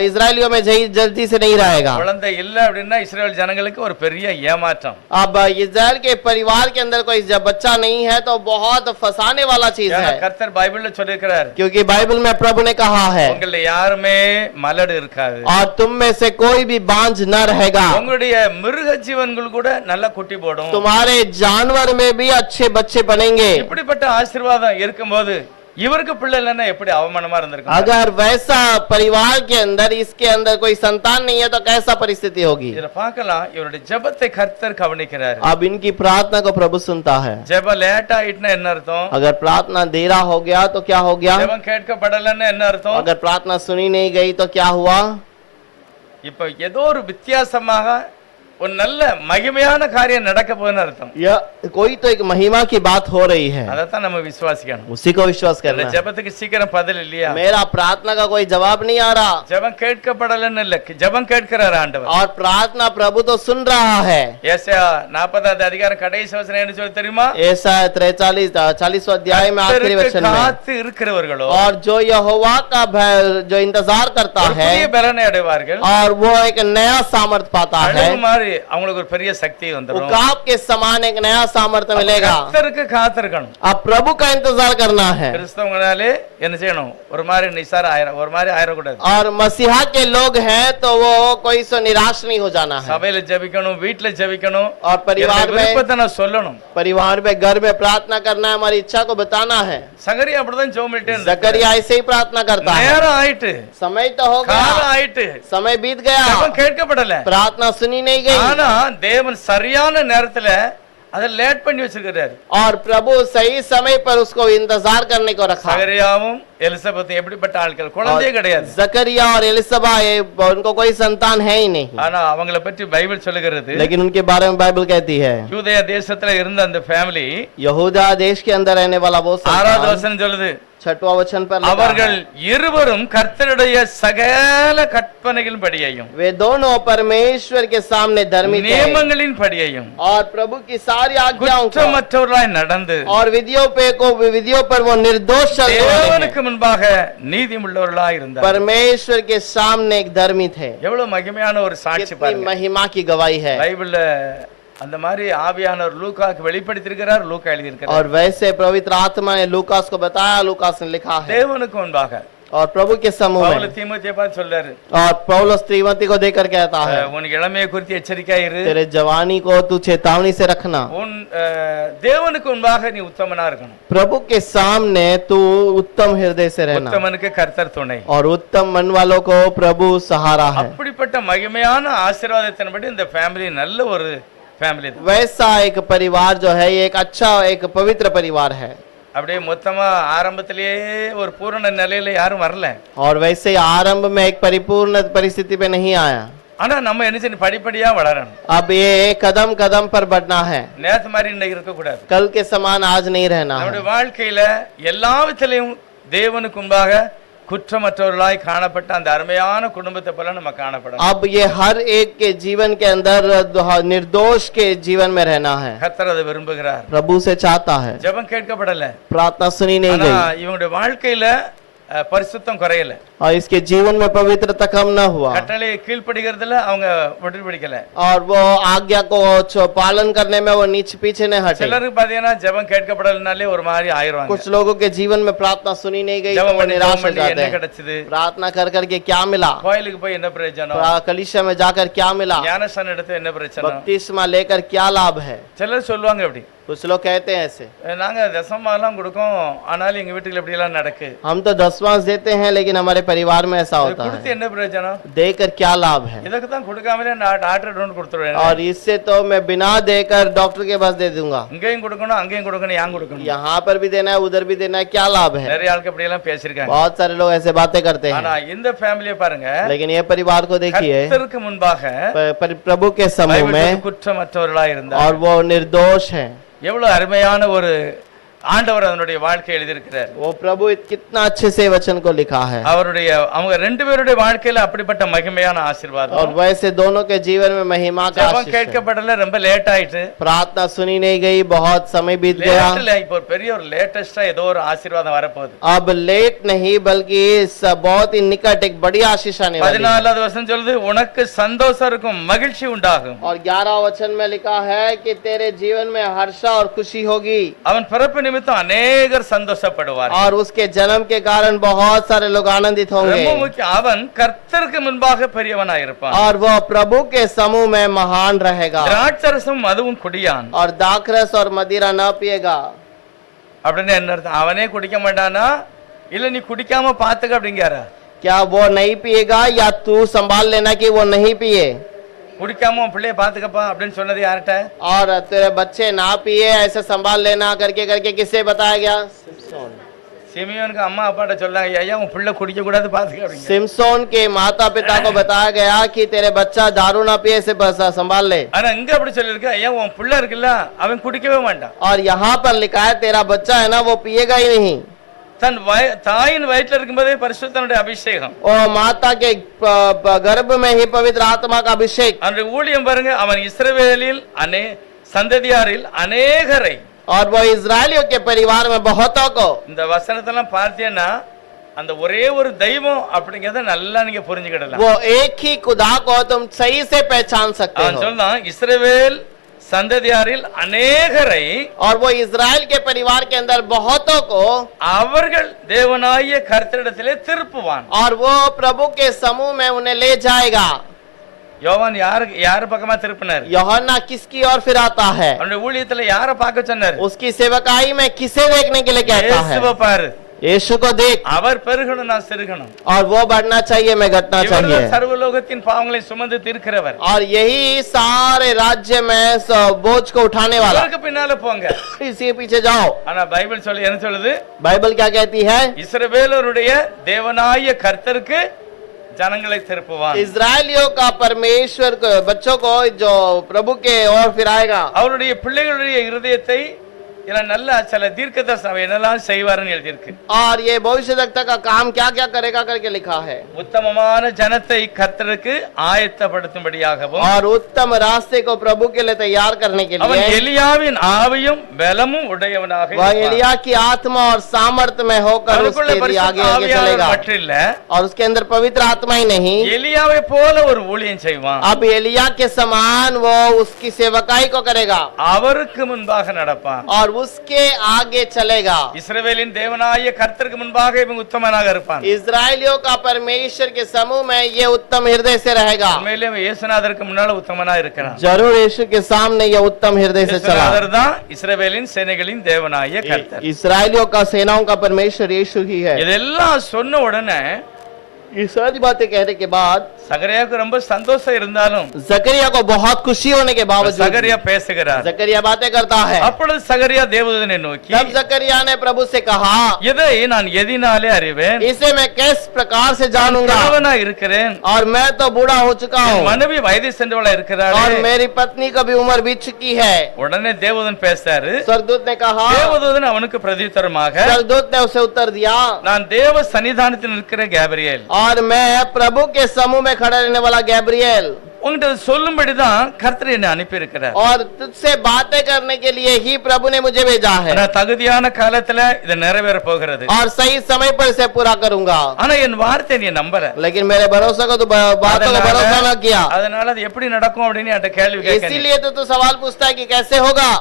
इजरायलियों में जल्दी से नहीं रहेगा। குழந்தை இல்ல அப்படின்னா இஸ்ரவேல் ஜனங்களுக்கு ஒரு பெரிய ஏமாற்றம். अब इजराइल के परिवार के अंदर कोई जब बच्चा नहीं है तो बहुत फंसाने वाला चीज है, கர்த்தர் பைபிள்ல சொல்லியிருக்கிறார், क्योंकि बाइबल में प्रभु ने कहा है உங்கள யாருமே மலடு இருக்காது, और तुम में से कोई भी बांझ न रहेगा, உங்களுடைய மிருக ஜீவன்கள் கூட நல்ல குட்டி போடும், तुम्हारे जानवर में भी अच्छे बच्चे बनेंगे। இப்படிப்பட்ட ஆசீர்வாதம் இருக்கும்போது இவருக்கு பிள்ளை இல்லைன்னா எப்படி அவமானமா இருந்திருக்கும். अगर वैसा परिवार के अंदर इसके अंदर कोई संतान नहीं है तो कैसा परिस्थिति होगी। இதுல பார்க்கலாம், இவருடைய ஜெபத்தை கர்த்தர் கவனிக்கிறார். अब इनकी प्रार्थना को प्रभु सुनता है। ஜெபம் லேட் ஆயிட்டுனா என்ன அர்த்தம்? अगर प्रार्थना देरा हो गया तो क्या हो गया। ஜெபம் கேட்கப்படலன்னா என்ன அர்த்தம்? अगर प्रार्थना सुनी नहीं गई तो क्या हुआ। இப்ப ஏதோ ஒரு வித்தியாசமாக ஒரு நல்ல மகிமையான காரியம் நடக்க போகுதுன்னு அர்த்தம். यह कोई तो एक महिमा की बात हो रही है, அதைத்தான் நம்ம விசுவாசிக்கணும். उसी को विश्वास இந்த करना है। ஜெபத்துக்கு சீக்கிரம் பதில் இல்லையா? मेरा प्रार्थना का कोई जवाब नहीं आ रहा, ஜெபம் கேட்கப்படலன்னு இல்ல, ஜெபம் கேட்கிறார் ஆண்டவர். और प्रार्थना प्रभु तो सुन रहा है। ஏசாயா 40வது அதிகாரம் கடைசி வசனம் என்ன சொல்லி தெரியுமா? ऐसा 43-40 अध्याय में आखिरी वचन में, காத்து இருக்கிறவர்களோ और जो यहोवा का जो इंतजार करता ஒரு है புதிய பலனை அடைவார்கள், और वो एक नया सामर्थ पाता है, கழுகு மாதிரி அவங்களுக்கு ஒரு பெரிய சக்தி வந்துரும். उकाब के समान एक नया सामर्थ्य मिलेगा। கர்த்தருக்கு காத்திருக்கணும். अब प्रभु का इंतजार करना है, கிறிஸ்தவங்களாலே என்ன செய்யணும்? ஒரு மாதிரி நிசார ஆயிரம், ஒரு மாதிரி ஆயிரக்கூடாது. और मसीहा के लोग हैं तो वो कोई सो निराश नहीं हो जाना है। சபையில ஜெபிக்கணும், வீட்டுல ஜெபிக்கணும், और परिवार में விருப்பத்தை நான் சொல்லணும். घर में प्रार्थना करना है, हमारी इच्छा को बताना है। சகரியா அப்படிதான் ஜெபம் பண்ணிட்டே இருந்தார். जकरिया ऐसे ही प्रार्थना करता है। நேரம் ஆயிட்டு, समय तो हो காலம் गया, ஆயிட்டு, समय बीत गया, ஜெபம் கேட்கப்படல. प्रार्थना सुनी नहीं गई, ஆனா தேவன் சரியான நேரத்துல அதை லேட் பண்ணி வச்சிருக்கிறாரு. और प्रभु सही समय पर उसको इंतजार करने को रखा। சகரியாவும் எலிசபெத்தும் எப்படிப்பட்ட ஆட்கள்? குழந்தையே கிடையாது. जकरिया और एलिसबा उनको कोई संतान है ही नहीं, ஆனா அவங்கள பற்றி பைபிள் சொல்லுகிறது, लेकिन उनके बारे में बाइबल कहती है யூதேய தேசத்துல இருந்த அந்த ஃபேமிலி, यहूदा देश के अंदर रहने वाला वो 6வது संतान, வசனம் சொல்லுது, 6वां वचन पर लिखा அவர்கள் है, இருவரும் கர்த்தருடைய சகல கற்பனைகளின் படியையும் वे दोनों परमेश्वर के सामने धर्मी थे நியமங்களின் படியையும் और प्रभु की सारी आज्ञाओं को குற்றமற்றவர்களாய் நடந்து और विधियों पर वो निर्दोष चलने वाले थे। தேவனுக்கு முன்பாக நீதியுள்ளவர்களாய் இருந்தார். परमेश्वर के सामने एक धर्मी थे। எவ்வளவு மகிமையான ஒரு சாட்சி कितनी பாருங்க. महिमा की गवाही है। பைபிள்ல அந்த மாதிரி ஆவியானவர் லூக்காக்கு வெளிப்படுத்தியிருக்கிறார், லூக்கா எழுதியிருக்கிறார். और वैसे पवित्र आत्मा ने लूकास को बताया, लूकास ने लिखा है। தேவனுக்கு முன்பாக और प्रभु के समूह பவுல் में தீமோத்தேயுவை பார்த்து சொல்றாரு, और पौलुस तीमोथी को देकर कहता है, உன் இளமையை குறித்து எச்சரிக்கையா இரு, तेरे जवानी को तू चेतावनी से रखना। உன் தேவனுக்கு முன்பாக நீ உத்தமனா இருக்கணும். प्रभु के सामने तू उत्तम हृदय से रहना, உத்தமனுக்கு கர்த்தர் துணை. और उत्तम मन वालों को प्रभु सहारा है। அப்படிப்பட்ட மகிமையான ஆசீர்வாதத்தின்படி இந்த ஃபேமிலி நல்ல ஒரு ஃபேமிலி. वैसा एक परिवार जो है, ये एक अच्छा एक पवित्र परिवार है। அப்படியே மொத்தமா ஆரம்பத்திலேயே ஒரு பூரண நிலையில யாரும் வரல. और वैसे ही आरंभ में एक परिपूर्ण परिस्थिति पे नहीं आया। ஆனா நம்ம என்ன செய்யணும், படிப்படியா வளரணும். अब ये कदम कदम पर बढ़ना है, நேத்து மாதிரி இன்னைக்கு இருக்க கூடாது. कल के समान आज नहीं रहना है। நம்முடைய வாழ்க்கையில எல்லா விதத்திலையும் தேவனுக்கு முன்பாக குற்றமற்றவர்களாய் காணப்பட்ட அந்த அருமையான குடும்பத்தை போல நம்ம காணப்படணும். अब ये हर एक के जीवन के अंदर निर्दोष के जीवन में रहना है। கர்த்தர் அதை விரும்புகிறார். प्रभु से चाहता है। ஜெபம் கேட்கப்படல, प्रार्थना सुनी नहीं ஆனா गई, இவங்களுடைய வாழ்க்கையில பரிசுத்தம் குறையல. और इसके जीवन में पवित्रता कम न हुआ, கட்டளையை கீழ்ப்படிகிறதுல அவங்க விட்டு பிடிக்கல. और वो आज्ञा को पालन करने में वो नीचे पीछे नहीं हटे। சிலருக்கு பாத்தீங்கன்னா ஜெபம் கேட்கப்படலனாலே ஒரு மாதிரி ஆயிருவாங்க. कुछ लोगों के जीवन में प्रार्थना सुनी नहीं गई तो ஜெபம் वो பண்ணி निराश हो என்ன जाते हैं। கிடைச்சது, प्रार्थना कर करके क्या मिला, கோயிலுக்கு போய் என்ன பிரயோஜனம், कलीसिया में जाकर क्या मिला, ஞானஸ்நானம் எடுத்து என்ன பிரச்சனை. बपतिस्मा लेकर क्या लाभ है। சிலர் சொல்லுவாங்க இப்படி, कुछ लोग कहते हैं ऐसे, நாங்க தசமாலாம் கொடுக்கோம், ஆனாலும் எங்க வீட்டுல இப்படி எல்லாம் நடக்கு. हम तो दसवांश देते हैं लेकिन हमारे परिवार में ऐसा होता கொடுத்து है। என்ன பிரயோஜனம், देकर क्या लाभ है। இதுக்கு தான் கொடுக்காமலே நான் டாக்டர் டோன் கொடுத்துருவேன். और इससे तो मैं बिना देकर डॉक्टर के पास दे दूंगा, இங்கேயும் கொடுக்கணும் அங்கேயும் கொடுக்கணும், ஏன் கொடுக்கணும். यहाँ पर भी देना है उधर भी देना है, क्या लाभ है। நிறைய ஆளுக்கு இப்படி எல்லாம் பேசிருக்காங்க. बहुत सारे लोग ऐसे बातें करते ஆனா हैं, இந்த ஃபேமிலியை பாருங்க, लेकिन ये परिवार को देखिए, கர்த்தருக்கு முன்பாக प्रभु के समूह में, குற்றமற்றவர்களா இருந்தார். और वो निर्दोष है। எவ்வளவு அருமையான ஒரு ஆண்டவர் அதனுடைய வாழ்க்கை எழுதியிருக்கிறார். वो प्रभु कितना अच्छे से वचन को लिखा है। அவருடைய அவங்க ரெண்டு பேருடைய வாழ்க்கையில அப்படிப்பட்ட மகிமையான ஆசீர்வாதம். और वैसे दोनों के जीवन में महिमा का ஜெபம் आशीष है। கேட்கப்படல, ரொம்ப லேட் ஆயிட்டு. प्रार्थना सुनी नहीं गई, बहुत समय बीत गया। இப்போ ஒரு பெரிய ஒரு லேட்டஸ்டா ஏதோ ஒரு ஆசீர்வாதம் வரப்போகுது. अब लेट नहीं बल्कि बहुत ही निकट एक बड़ी आशीष आने वाली है। 14வது வசனம் சொல்லுது, உனக்கு சந்தோஷம் இருக்கும், மகிழ்ச்சி உண்டாகும். और 11 वचन में लिखा है कि तेरे जीवन में हर्षा और खुशी होगी। அவன் பிறப்பு நிமித்தம் अनेகர் சந்தோஷப்படுவார். और उसके जन्म के कारण बहुत सारे लोग आनंदित होंगे। ரொம்ப முக்கியம், அவன் கர்த்தருக்கு முன்பாக பெரியவனாய் இருப்பான். और वो प्रभु के समूह में महान रहेगा। திராட்சரசம் அதுவும் குடியான். और दाखरस और मदिरा न पिएगा। அப்படின்னு என்ன அர்த்தம், அவனே குடிக்க மாட்டானா இல்ல நீ குடிக்காம பாத்துக்க அப்படிங்கிறாரா? क्या वो नहीं पिएगा या तू संभाल लेना कि वो नहीं पिए। குடிக்காம உன் பிள்ளைய பாத்துக்கப்பா அப்படின்னு சொன்னது யார்கிட்ட? और तेरे बच्चे ना पिए ऐसे संभाल लेना करके करके किससे बताया गया? சிமியோனுக்கு அம்மா அப்பாட்ட சொல்லாங்க, ஐயா உன் பிள்ளை குடிக்க கூடாது பாத்துக்க அப்படிங்க. सिमसोन के माता पिता को बताया गया कि तेरे बच्चा दारू ना पिए से संभाल ले। ஆனா இங்க அப்படி சொல்லிருக்கு, ஐயா உன் பிள்ளை இருக்குல்ல அவன் குடிக்கவே மாட்டான். और यहाँ पर लिखा है तेरा बच्चा है ना वो पिएगा ही नहीं। தன் தாயின் வயிற்றுல இருக்கும்போதே பரிசுத்தனுடைய அபிஷேகம், और माता के गर्भ में ही पवित्र आत्मा का अभिषेक। அவனுடைய ஊழியம் பாருங்க, அவன் இஸ்ரவேலில் சந்ததியாரில் अनेகரை, और वो इजरायलियों के परिवार में बहुतों को। இந்த வசனத்தெல்லாம் பார்த்தீங்கன்னா அந்த ஒரே ஒரு தெய்வம் அப்படிங்கறத நல்லா நீங்க புரிஞ்சுக்கிடலாம். वो एक ही खुदा को तुम सही से पहचान सकते அவன் हो। சொல்றான் இஸ்ரவேல் சந்ததியாரில் अनेகரை, और वो इजराइल के परिवार के अंदर बहुतों को அவர்கள் தேவனாகிய கர்த்தரிடத்திலே திருப்புவான். और वो प्रभु के समूह में उन्हें ले जाएगा। யோவான் யார் பக்கமா திருப்பினார்? यूहन्ना किसकी ओर फिर आता है? அவனுடைய ஊழியத்துல யார பார்க்க சொன்னார்? उसकी सेवकाई में किसे देखने के लिए कहता है? இயேசுவை பாரு, यीशु को देख। அவர் பெருகணும் நான் சிறுகணும். और वो बढ़ना चाहिए मैं घटना चाहिए। இவர்தான் சர்வலோகத்தின் பாவங்களை சுமந்து தீர்க்கிறவர். और यही सारे राज्य में बोझ को उठाने वाला। அவருக்கு பின்னால போங்க. इसी पीछे जाओ। ஆனா பைபிள் சொல்லி என்ன சொல்லுது? बाइबल क्या कहती है? இஸ்ரவேலருடைய தேவனாகிய கர்த்தருக்கு ஜனங்களை திருப்புவான். इजरायलियों का परमेश्वर को बच्चों को जो प्रभु के ओर फिराएगा। அவருடைய பிள்ளைகளுடைய இருதயத்தை இதுல நல்ல சில தீர்க்கதரிசனம் என்னெல்லாம் செய்வாருன்னு எழுதியிருக்கு. और ये भविष्यवक्ता का काम क्या क्या करेगा करके लिखा है। உத்தமமான ஜனத்தை கர்த்தருக்கு ஆயத்தப்படுத்தும்படியாகவும் और उत्तम रास्ते को प्रभु के लिए तैयार करने के அவன் लिए எலியாவின் ஆவியும் பலமும் உடையவனாக वह இருப்பான். एलिया की आत्मा और सामर्थ्य में होकर அவனுக்குள்ள उसके लिए आगे பரிசுத்த आगे ஆவியானவர் चलेगा மட்டும் இல்ல, और उसके अंदर पवित्र आत्मा ही नहीं, எலியாவை போல ஒரு ஊழியம் செய்வான். अब एलिया के समान वो उसकी सेवकाई को करेगा அவருக்கு முன்பாக நடப்பான். और उसके आगे चलेगा। இஸ்ரவேலின் தேவனாகிய கர்த்தருக்கு முன்பாக இவன் உத்தமனாக இருப்பான். इजराइलियों का परमेश्वर के समूह में ये उत्तम हृदय से रहेगा। உண்மையிலே அவன் இயேசுநாதருக்கு முன்னால உத்தமனா இருக்கிறான். जरूर यीशु के सामने ये उत्तम हृदय से चला। இயேசுநாதர் தான் இஸ்ரவேலின் சேனைகளின் தேவனாகிய கர்த்தர். इसराइलियों का सेनाओं का परमेश्वर यीशु ही है। இதெல்லாம் சொன்ன உடனே ये सारी बातें कहने के बाद சகரியாவுக்கு ரொம்ப சந்தோஷம் இருந்தாலும் जकरिया को बहुत खुशी होने के बावजूद சகரியா பேசுகிறார். जकरिया बातें करता है। அப்பொழுது சகரியா தேவதூதனை நோக்கி, तब जकरिया ने प्रभु से कहा, இதை நான் எதினாலே அறிவேன்? इसे मैं किस प्रकार से जानूंगा? கணவனா இருக்கிறேன், और मैं तो बूढ़ा हो चुका என் हूँ மனைவி வயது சென்றவளா और இருக்கிறாளே. मेरी पत्नी का भी उम्र बीत चुकी है। உடனே தேவதூதன் பேசாரு. स्वर्गदूत ने कहा, தேவதூதன் அவனுக்கு பிரதியுத்தரமாக, स्वर्गदूत ने उसे उत्तर दिया, நான் தேவ சன்னிதானத்தில் இருக்கிற கேப்ரியேல், और मैं प्रभु के समूह में खड़ा रहने वाला गैब्रिएल உங்கள்கிட்ட சொல்லும்படிதான் கர்த்தர் என்னை அனுப்பி இருக்கிறார். और तुझसे बातें करने के लिए ही प्रभु ने मुझे भेजा है ஆனா தகுதியான காலத்துல இது நிறைவேற போகிறது. और सही समय पर इसे पूरा करूंगा। ஆனா என் வார்த்தை நீ நம்பல. लेकिन मेरे भरोसा को तो बातों को भरोसा न किया, அதனால அது எப்படி நடக்கும் அப்படின்னு என்கிட்ட கேள்வி கேட்க. इसीलिए तो तू सवाल पूछता है कि कैसे होगा।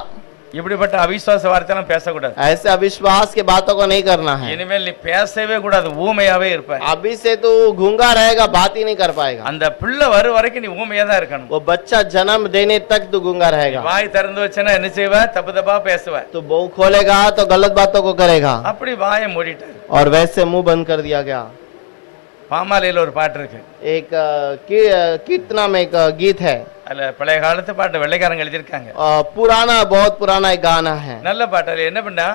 இப்படிப்பட்ட அவிசுவாச வார்த்தையெல்லாம் பேசக்கூடாது. ऐसे अविश्वास की बातों को नहीं करना है। இனிமேல் நீ பேசவே கூடாது, ஊமையாவே இருப்ப. अभी से तू गूंगा रहेगा, बात ही नहीं कर पाएगा। அந்த பிள்ளை வர வரைக்கும் நீ ஊமையா தான் இருக்கணும். वो बच्चा जन्म देने तक तू गूंगा रहेगा। வாய் திறந்து வச்சனா என்ன செய்வ? தப்பு தப்பா பேசுவ. तो मुंह खोलेगा तो गलत बातों को करेगा, அப்படி வாயை மூடிட்டாரு. और वैसे मुंह बंद कर दिया गया। பாமாலையில ஒரு பாட்டு இருக்கு. एक कीर्तना में एक गीत है, அதுல பழைய காலத்து பாட்டு வெள்ளைக்காரங்க எழுதியிருக்காங்க. पुराना बहुत पुराना एक गाना है। நல்ல பாட்டு. அதுல என்ன பண்ணா,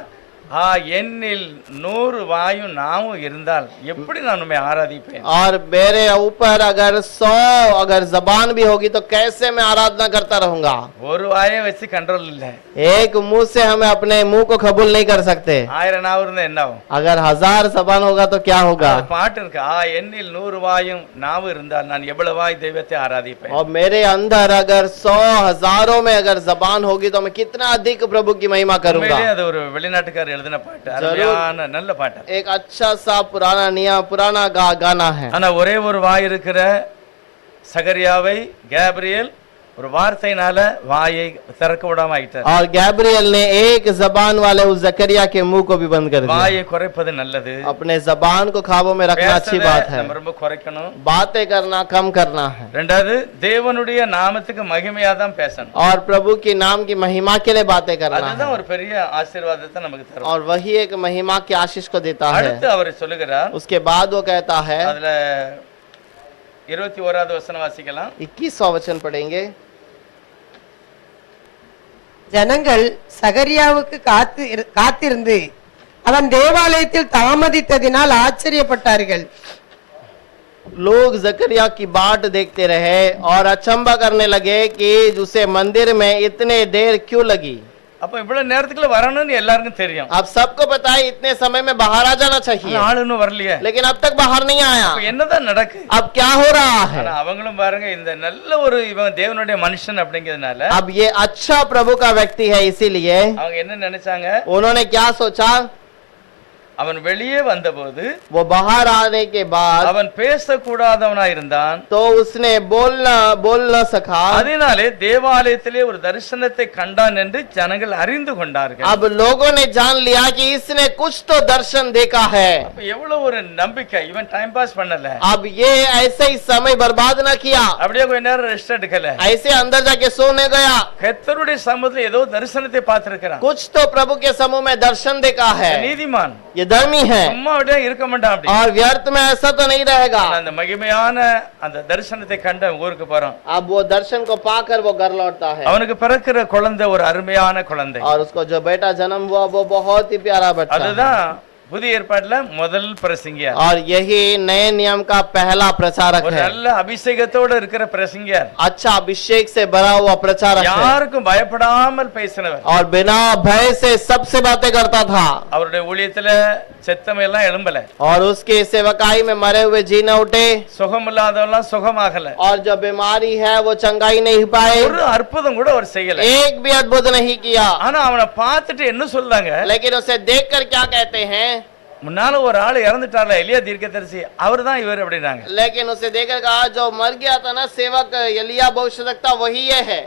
என்னில் 100 வாயும் நாவும் இருந்தால் எப்படி நான் உம்மை ஆராதிப்பேன்? और मेरे ऊपर अगर 100 अगर जबान भी होगी तो कैसे मैं आराधना करता रहूंगा। ஒரு வாயை வச்சு கண்ட்ரோல் இல்ல. एक मुंह से हमें अपने मुंह को कबूल नहीं कर सकते। 1000 நாவு இருந்தா என்ன ஆகும்? अगर 1000 जबान होगा तो क्या होगा। ஒரு பாட்டு இருக்கு. என்னில் 100 வாயும் நாவு இருந்தால் நான் எவ்வளவாய் தெய்வத்தை ஆராதிப்பேன். और मेरे अंदर अगर 100 हजारों में अगर जबान होगी तो मैं कितना अधिक प्रभु की महिमा करूंगा। உண்மையிலே அது ஒரு வெளிநாட்டுக்காரர் எழுதின பாட்டு. அருமையான நல்ல பாட்டு. एक अच्छा सा पुराना गाना है। ஆனா ஒரே ஒரு வாய் இருக்கிற சகரியாவை கேப்ரியேல் ஒரு வார்த்தையினால வாயை திறக்க விடாம ஆயிட்டார். और गैब्रिएल ने एक जबान वाले उस जकरिया के मुंह को भी बंद कर दिया। வாயை குறைப்பது நல்லது. अपने जबान को खाबों में रखना अच्छी बात है। நம்ம ரொம்ப குறைக்கணும். बातें करना कम करना है। ரெண்டாவது தேவனுடைய நாமத்துக்கு மகிமையா தான் பேசணும். और प्रभु के नाम की महिमा के लिए बातें करना அதுதான் है। ஒரு பெரிய ஆசீர்வாதத்தை நமக்கு தரும். और वही एक महिमा की आशीष को देता है। அடுத்து அவர் சொல்லுகிறார். उसके बाद वो कहता है, அதுல 21வது வசனம் வாசிக்கலாம். 21वां वचन पढ़ेंगे। ஜனங்கள் சகரியாவுக்கு காத்திருந்து அவன் தேவாலயத்தில் தாமதித்ததினால் ஆச்சரியப்பட்டார்கள். लोग जकरिया की बाट देखते रहे और अचंभा करने लगे कि उसे मंदिर में इतने देर क्यों लगी। அப்ப இவ்வளவு நேரத்துக்குள்ள வரணும்னு எல்லாருக்கும் தெரியும். अब सबको पता है इतने समय में बाहर आ जाना चाहिए, ஆளு இன்னும் வரலையே. लेकिन अब तक बाहर नहीं आया। அப்ப என்னதான் நடக்கு? अब क्या हो रहा है। ஆனா அவங்களும் பாருங்க, இந்த நல்ல ஒரு இவன் தேவனுடைய மனுஷன் அப்படிங்கிறதுனால अब ये अच्छा प्रभु का व्यक्ति है, इसीलिए அவங்க என்ன நினைச்சாங்க? उन्होंने क्या सोचा, அவன் வெளியே வந்தபோது वो बाहर आने के बाद அவன் பேசக்கூடாதவனா இருந்தான். तो उसने बोल न सका। அதனாலே தேவாலயத்திலே ஒரு தரிசனத்தை கண்டான் என்று ஜனங்கள் அறிந்து கொண்டார்கள். अब लोगों ने जान लिया कि इसने कुछ तो दर्शन देखा है। அப்ப எவ்வளவு ஒரு நம்பிக்கை. இவன் டைம் பாஸ் பண்ணல. अब ये ऐसे ही समय बर्बाद न किया, அப்படியே கொஞ்ச நேரம் ரெஸ்ட் எடுக்கல. ऐसे अंदर जाके सोने गया। கர்த்தருடைய சமூகத்தில் ஏதோ தரிசனத்தை பார்த்திருக்கிறான். कुछ तो प्रभु के समूह में दर्शन देखा है। நீதிமான் ये धर्मी है சும்மா அப்படியே இருக்க மாட்டான். அப்படி और व्यर्थ में ऐसा तो नहीं रहेगा। அந்த மகிமையான அந்த தரிசனத்தை கண்ட ஊருக்கு போறான். अब वो दर्शन को पाकर वो घर लौटता है அவனுக்கு பிறக்கிற குழந்தை ஒரு அருமையான குழந்தை. और उसको जो बेटा जन्म हुआ वो बहुत ही प्यारा बच्चा है। அதுதான் புதிய ஏற்பாட்டுல முதல் பிரசங்கியார், और यही नए नियम का पहला प्रचारक ஒரு है। நல்ல அபிஷேகத்தோட இருக்கிற பிரசங்கியார், अच्छा अभिषेक से भरा हुआ प्रचारक है யாருக்கும் பயப்படாமல் பேசினவர், और बिना भय से सबसे बातें करता था। அவருடைய ஊழியத்துல செத்தம் எல்லாம் எழும்பல, और उसके सेवकाई में मरे हुए जी न उठे, சுகம் இல்லாதவெல்லாம் சுகமாகல, और जो बीमारी है वो चंगाई नहीं पाए, ஒரு அற்புதம் கூட அவர் செய்யல। एक भी अद्भुत नहीं किया। ஆனா அவனை பார்த்துட்டு என்ன சொல்றாங்க, लेकिन उसे देखकर क्या कहते हैं, முன்னால ஒரு ஆள் இறந்துட்டார்ல எலியா தீர்க்கதரிசி, அவர்தான் இவர் அப்படின்னாங்க। लेकिन उसे देखकर कहा जो मर गया था ना सेवक एलिया भविष्यवक्ता वही ये है।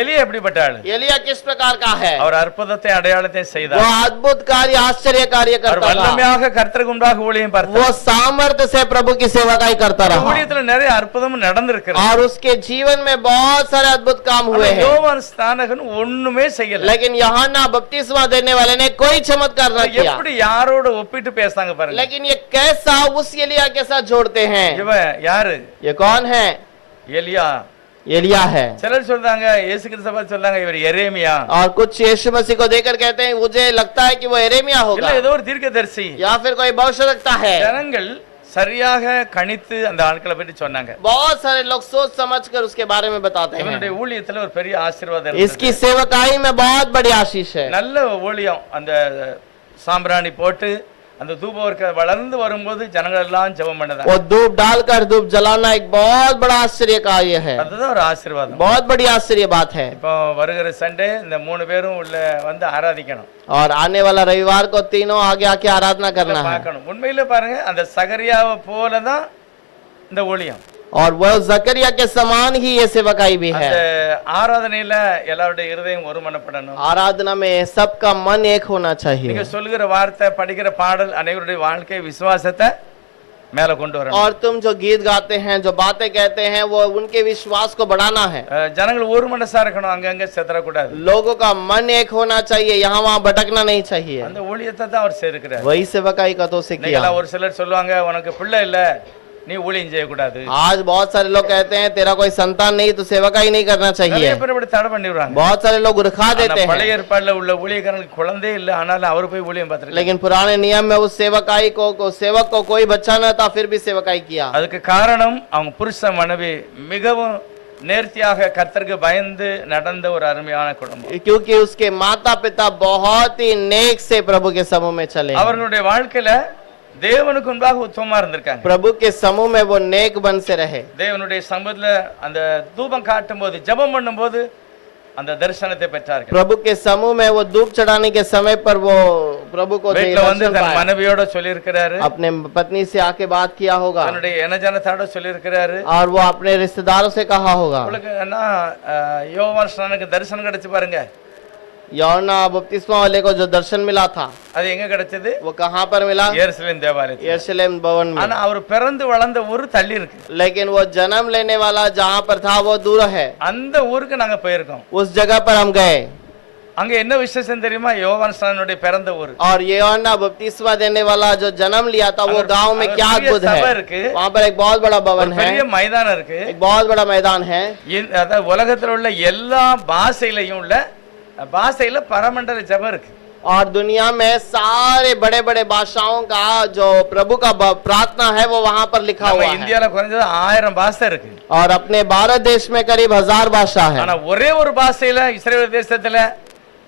எலியா எப்படிப்பட்ட ஆளு, एलिया किस प्रकार का है, அவர் அற்புதத்தை அடையாளத்தை वो செய்தார், अद्भुत कार्य आश्चर्य कार्य அவர் करता था, வல்லமையாக கர்த்தருக்கு முன்பாக ஊழியம் பார்த்தார், वो सामर्थ्य से प्रभु की सेवकाई करता रहा, ஊழியத்துல நிறைய அற்புதமும் நடந்திருக்கிறது। और उसके जीवन में बहुत सारे अद्भुत काम हुए ஆனா हैं। யோவான் ஸ்நானகன் ஒண்ணுமே செய்யல। लेकिन यूहन्ना बपतिस्मा देने वाले ने कोई चमत्कार न किया। எப்படி யாரோட ஒப்பிட்டு பேசாங்க பாருங்க। लेकिन ये कैसा उस एलिया के साथ जोड़ते हैं, இவன் யாரு, ये कौन है, எலியா। एलिया है। சிலர் சொல்றாங்க இயேசு கிறிஸ்துவ பத்தி சொல்றாங்க இவர் எரேமியா, और कुछ यीशु मसीह को देखकर कहते हैं मुझे लगता है कि वो एरेमिया இல்ல होगा ஏதோ ஒரு தீர்க்கதரிசி। या फिर कोई भविष्यवक्ता है। ஜனங்கள் சரியாக கணித்து அந்த ஆட்களை பற்றி சொன்னாங்க। बहुत सारे लोग सोच समझकर उसके बारे में बताते हैं। இவனுடைய ஊழியத்துல ஒரு பெரிய ஆசீர்வாதம் இருந்தது। इसकी सेवकाई में बहुत बड़ी आशीष है। நல்ல ஊழியம், அந்த சாம்பிராணி போட்டு அந்த தூபவர்க்க வளர்ந்து வரும்போது ஜனங்கள் எல்லாம் ஜெபம் பண்ணதாங்க। वो धूप डालकर धूप जलाना एक बहुत बड़ा आश्चर्य कार्य है, அதுதான் ஒரு ஆசீர்வாதம்। बहुत बड़ी आश्चर्य बात है। இப்போ வருகிற சண்டே இந்த 3 பேரும் உள்ள வந்து ஆராதிக்கணும், और आने वाला रविवार को तीनों आगे आके आराधना करना है। பார்க்கணும்। உண்மையில பாருங்க அந்த சகரியாவை போலதான் இந்த ஊழியம்। और वह जकरिया के समान ही ये सेवकाई भी அந்த है। ஆராதனையில எல்லாருடைய இருதயம் ஒருமனப்படணும்। आराधना में सबका मन एक होना நீங்க चाहिए, சொல்லுகிற வார்த்தை படிக்கிற பாடல் அனைவருடைய வாழ்க்கை விசுவாசத்தை மேல கொண்டு வரணும்। और तुम जो गीत गाते हैं जो बातें कहते हैं वो उनके विश्वास को बढ़ाना है। ஜனங்கள் ஒரு மனசா இருக்கணும், அங்கங்க செதறக்கூடாது। लोगों का मन एक होना चाहिए, यहाँ वहाँ भटकना नहीं चाहिए। அந்த ஊழியத்தை தான் அவர் சேர்க்கிறார்। वही सेवकाई का तो से किया। இன்னைக்கெல்லாம் ஒரு சிலர் சொல்லுவாங்க உனக்கு பிள்ளை இல்ல நீ ஊழியம் செய்யக்கூடாது, आज बहुत सारे लोग कहते हैं तेरा कोई संतान नहीं तो सेवकाई नहीं करना நிறைய चाहिए। பேர் இப்படி தடை பண்ணிடுறாங்க। बहुत सारे लोग रुखा देते பழைய हैं। ஏற்பாடுல உள்ள ஊழியக்காரனுக்கு குழந்தை இல்ல, ஆனாலும் அவர் போய் ஊழியம் பார்த்திருக்காரு। लेकिन पुराने नियम में उस सेवकाई को सेवक को कोई बच्चा न था फिर भी सेवकाई किया। அதுக்கு காரணம் அவங்க புருஷ மனைவி மிகவும் நேர்த்தியாக கர்த்தருக்கு பயந்து நடந்த ஒரு அருமையான குடும்பம்। क्योंकि उसके माता पिता बहुत ही नेक से प्रभु के समूह में चले। அவர்களுடைய வாழ்க்கையில தேவனுக்கு முன்பாக உத்தமமா இருந்திருக்காங்க। प्रभु के समूह में वो नेक बन से रहे। தேவனுடைய சமூகத்துல அந்த தூபம் காட்டும் போது ஜெபம் பண்ணும்போது அந்த தரிசனத்தை பெற்றார்கள்। प्रभु के समूह में वो धूप चढ़ाने के समय पर वो प्रभु को வீட்டுல வந்து दर्शन தன் पाया। மனைவியோட சொல்லியிருக்கிறாரு, अपने पत्नी से आके बात किया होगा, தன்னுடைய இனஜனத்தோட சொல்லியிருக்கிறாரு। और वो अपने रिश्तेदारों से कहा होगा। உங்களுக்கு என்ன யோவான் ஸ்நானனுக்கு தரிசனம் கிடைச்சு பாருங்க, यूहन्ना बपतिस्मा वाले को जो दर्शन मिला था அது எங்க கிடைச்சது, वो कहाँ पर मिला, எருசலேம் தேவாலயத்தில்। यरूशलेम भवन में। ஆனா அவர் பிறந்து வளர்ந்த ஊர் தள்ளி இருக்கு, लेकिन वो जन्म लेने वाला जहाँ पर था वो दूर है। அந்த ஊருக்கு நாங்க போயிருக்கோம்। उस जगह पर हम गए, அங்க என்ன விசேஷம் தெரியுமா, யோவான் ஸ்நானனுடைய பிறந்த ஊர்। और यूहन्ना बपतिस्मा देने वाला जो जन्म लिया था वो गांव में अगर क्या प्रिय अद्भुत सभा है। இருக்கு, वहाँ पर एक बहुत बड़ा भवन ஒரு है, பெரிய மைதானம் இருக்கு, एक बहुत बड़ा मैदान है। அதாவது உலகத்துல உள்ள எல்லா பாஷையிலையும் உள்ள பாஷையில பரமண்டல ஜெபம் இருக்கு। और दुनिया में सारे बड़े बड़े भाषाओं का जो प्रभु का प्रार्थना है वो वहाँ पर लिखा நம்ம हुआ है। இந்தியால குறைஞ்சது 1000 பாஷை இருக்கு, और अपने भारत देश में करीब 1000 भाषा है। ஆனா ஒரே ஒரு பாஷையில இஸ்ரேல் தேசத்துல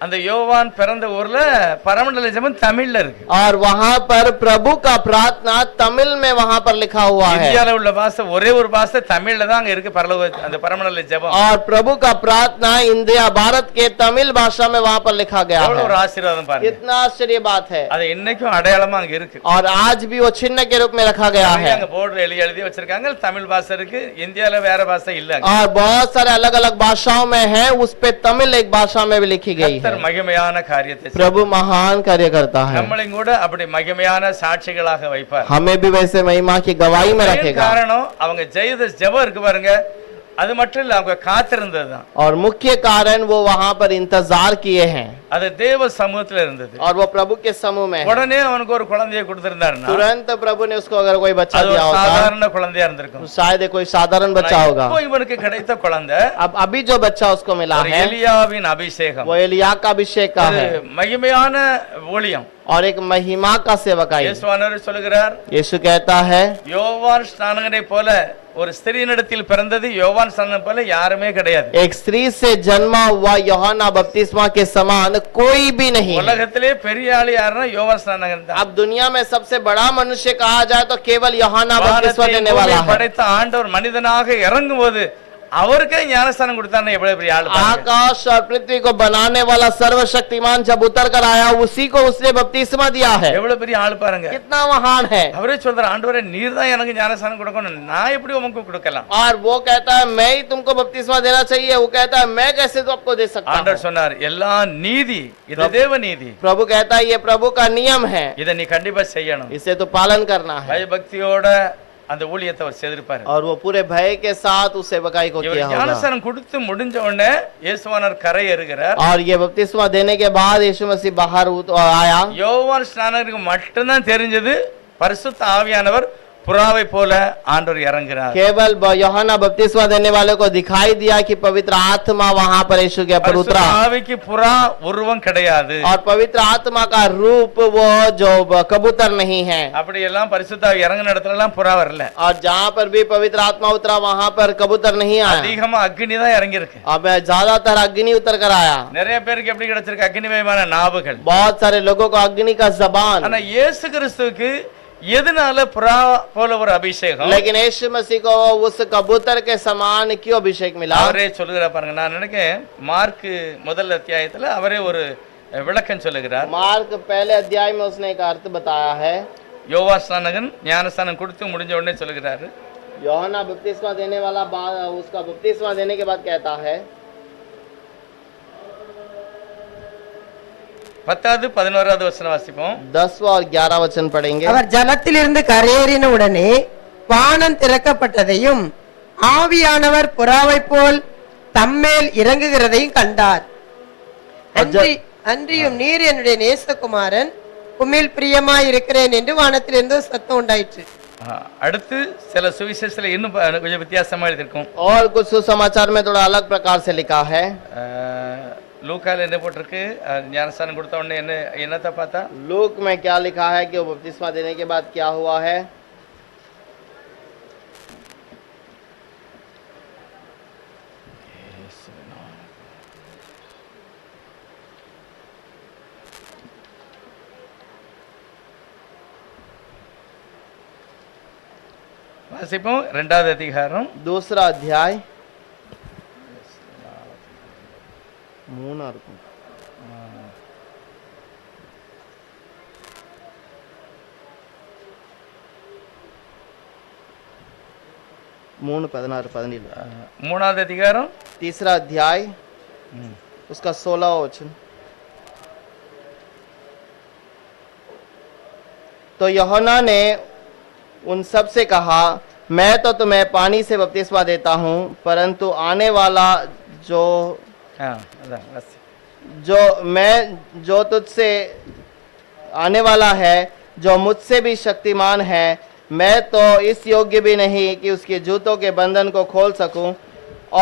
அந்த யோவான் பிறந்த ஊர்ல பரமண்டல ஜெபம் தமிழ்ல இருக்கு। और वहाँ पर प्रभु का प्रार्थना तमिल में वहाँ पर लिखा हुआ है। இந்தியால உள்ள பாஷை ஒரே ஒரு பாஷை தமிழ்ல தான் அங்க இருக்கு, பரலோக அந்த பரமண்டல ஜெபம்। और प्रभु का प्रार्थना इंडिया भारत के तमिल भाषा में वहाँ पर लिखा गया எவ்வளவு ஒரு है। ஆசீர்வாதம் பாருங்க, कितना आश्चर्य बात है। அது இன்னைக்கும் அடையாளமா அங்க இருக்கு। और आज भी वो चिन्ह के रूप में रखा गया है। அங்க போர்டுல எழுதி வச்சிருக்காங்க தமிழ் பாஷை இருக்கு, இந்தியால வேற பாஷை இல்ல। और बहुत सारे अलग अलग भाषाओं में है, उस पे तमिल एक भाषा में भी लिखी गई है। கர்த்தர் மகிமையான காரியத்தை செய்வார்। प्रभु महान कार्य करता है, நம்மளையும் கூட அப்படி மகிமையான சாட்சிகளாக வைப்பார்। हमें भी वैसे महिमा की गवाही में ஏன் रखेगा। காரணம் அவங்க ஜெயத ஜெபம் இருக்கு பாருங்க, அது மட்டும் இல்ல, அவங்க காத்திருந்ததுதான். और मुख्य कारण वो वहां पर इंतजार किए हैं அது தேவ சமூகத்துல இருந்தது. और वो प्रभु के समूह में है। உடனே அவனுக்கு ஒரு குழந்தையை கொடுத்திருந்தாருன்னா तुरंत प्रभु ने उसको अगर कोई बच्चा அது ஒரு दिया होगा சாதாரண குழந்தையா இருந்திருக்கும். तो शायद ये कोई साधारण बच्चा होगा। இப்போ இவனுக்கு கிடைத்த குழந்தை अब अभी जो बच्चा उसको मिला ஒரு है எலியாவின் அபிஷேகம், वो एलिया का अभिषेक का है ஒரு மகிமையான ஊழியம். और एक महिमा का सेवकाई। இயேசுவானவர் சொல்கிறார், यीशु कहता है யோவான் ஸ்நானகனை போல ஒரு ஸ்திரீனிடத்தில் பிறந்தது யோவான் ஸ்நானகன் போல யாருமே கிடையாது. एक स्त्री से जन्मा हुआ यूहन्ना बपतिस्मा के समान कोई भी नहीं है। உலகத்திலே பெரிய ஆளு யாருன்னா யோவான் ஸ்நானகன் தான். अब दुनिया में सबसे बड़ा मनुष्य कहा जाए तो केवल यूहन्ना बपतिस्मा வானத்தையும் देने वाला பூமியையும் है। படைத்த ஆண்டவர் மனிதனாக இறங்கும் போது அவருக்கே ஞானஸ்தானம் கொடுத்தாருன்னா எவ்வளவு பெரிய ஆளு பாருங்க. आकाश और पृथ्वी को बनाने वाला सर्वशक्तिमान जब उतर कर आया उसी को उसने बपतिस्मा दिया है। எவ்வளவு பெரிய ஆளு பாருங்க. कितना महान है। அவரே சொல்றாரு, ஆண்டவரே நீர் தான் எனக்கு ஞானஸ்தானம் கொடுக்கணும், நான் எப்படி உமக்கு கொடுக்கலாம்? और वो कहता है मैं ही तुमको बपतिस्मा देना चाहिए, वो कहता है मैं कैसे तो आपको दे सकता हूं। ஆண்டவர் சொன்னார், எல்லாம் நீதி, இது தேவ நீதி, प्रभु कहता है ये प्रभु का नियम है, இதை நீ கண்டிப்பா செய்யணும். इसे तो पालन करना है। பயபக்தியோட அந்த ஊழியத்தை அவர் செய்திருப்பாரு. और वो पूरे भय के साथ उस सेवकाई को இவர் किया होगा। ஞானஸ்தானம் கொடுத்து முடிஞ்ச உடனே இயேசுவானவர் கரை ஏறுகிறார். और ये बपतिस्मा देने के बाद यीशु मसीह बाहर आया। யோவான் ஸ்நானகருக்கு மட்டும்தான் தெரிஞ்சது பரிசுத்த ஆவியானவர் புறாவை போல ஆண்டவர் இறங்குகிறார். केवल यूहन्ना बपतिस्मा देने वाले को दिखाई दिया कि पवित्र आत्मा वहां पर यीशु के ऊपर பரிசுத்த उतरा। ஆவிக்கு புறா உருவம் கிடையாது. और पवित्र आत्मा का रूप वो जो कबूतर नहीं है। அப்படி எல்லாம் பரிசுத்த ஆவி இறங்குன இடத்துல எல்லாம் புறா வரல. और जहाँ पर भी पवित्र आत्मा उतरा वहां पर कबूतर नहीं आया। அதிகமா அக்னி தான் இறங்கி இருக்கு. अब ज्यादातर अग्नि उतर कर आया। நிறைய பேருக்கு எப்படி கிடைச்சிருக்கு? அக்னிமயமான நாவுகள். बहुत सारे लोगों को अग्नि का जबान। ஆனா இயேசு கிறிஸ்துவுக்கு எதனால புறா போல ஒரு அபிஷேகம்? लेकिन यीशु मसीह को उस कबूतर के समान क्यों अभिषेक मिला? அவரே சொல்லுகிறார் பாருங்க. நான் நினைக்கிறேன் மார்க் முதல் அத்தியாயத்துல அவரே ஒரு விளக்கம் சொல்லுகிறார். मार्क पहले अध्याय में उसने एक अर्थ बताया है। யோவா ஸ்நானகன் ஞானஸ்தானம் கொடுத்து முடிஞ்ச உடனே சொல்லுகிறாரு, यूहन्ना बपतिस्मा देने वाला बाद उसका बपतिस्मा देने के बाद कहता है 10வது 11வது வசனம் வாசிப்போம். 10वां और 11वां वचन पढ़ेंगे। அவர் ஜலத்திலிருந்து கரையேறின உடனே வானம் திறக்கப்பட்டதையும் ஆவியானவர் புறாவை போல் தம்மேல் இறங்குகிறதையும் கண்டார். அன்றியும் நீர் என்னுடைய நேசகுமாரன், உம்மில் பிரியமாய் இருக்கிறேன் என்று வானத்திலிருந்து சத்தம் உண்டாயிற்று. அடுத்து சில சுவிசேஷத்துல இன்னும் கொஞ்சம் வித்தியாசமா எழுதியிருக்கும். और कुछ सुसमाचार में थोड़ा अलग प्रकार से लिखा है। லூக்கால என்ன போட்டிருக்கு? ஞானஸ்தானம் கொடுத்த உடனே என்னத்தை பார்த்தா? लूक में क्या लिखा है कि वो बपतिस्मा देने के बाद क्या हुआ है? வாசிப்போம். 2வது அதிகாரம் 2रा अध्याय 3 இருக்கும்। 3 16 17 3வது அதிகாரம் 3रा अध्याय उसका 16वां वचन। तो यूहन्ना ने उन सब से कहा, मैं तो तुम्हें पानी से बपतिस्मा देता हूँ, परंतु आने वाला जो तुझसे आने वाला है, जो मुझसे भी शक्तिमान है, मैं तो इस योग्य भी नहीं कि उसके जूतों के बंधन को खोल सकूं,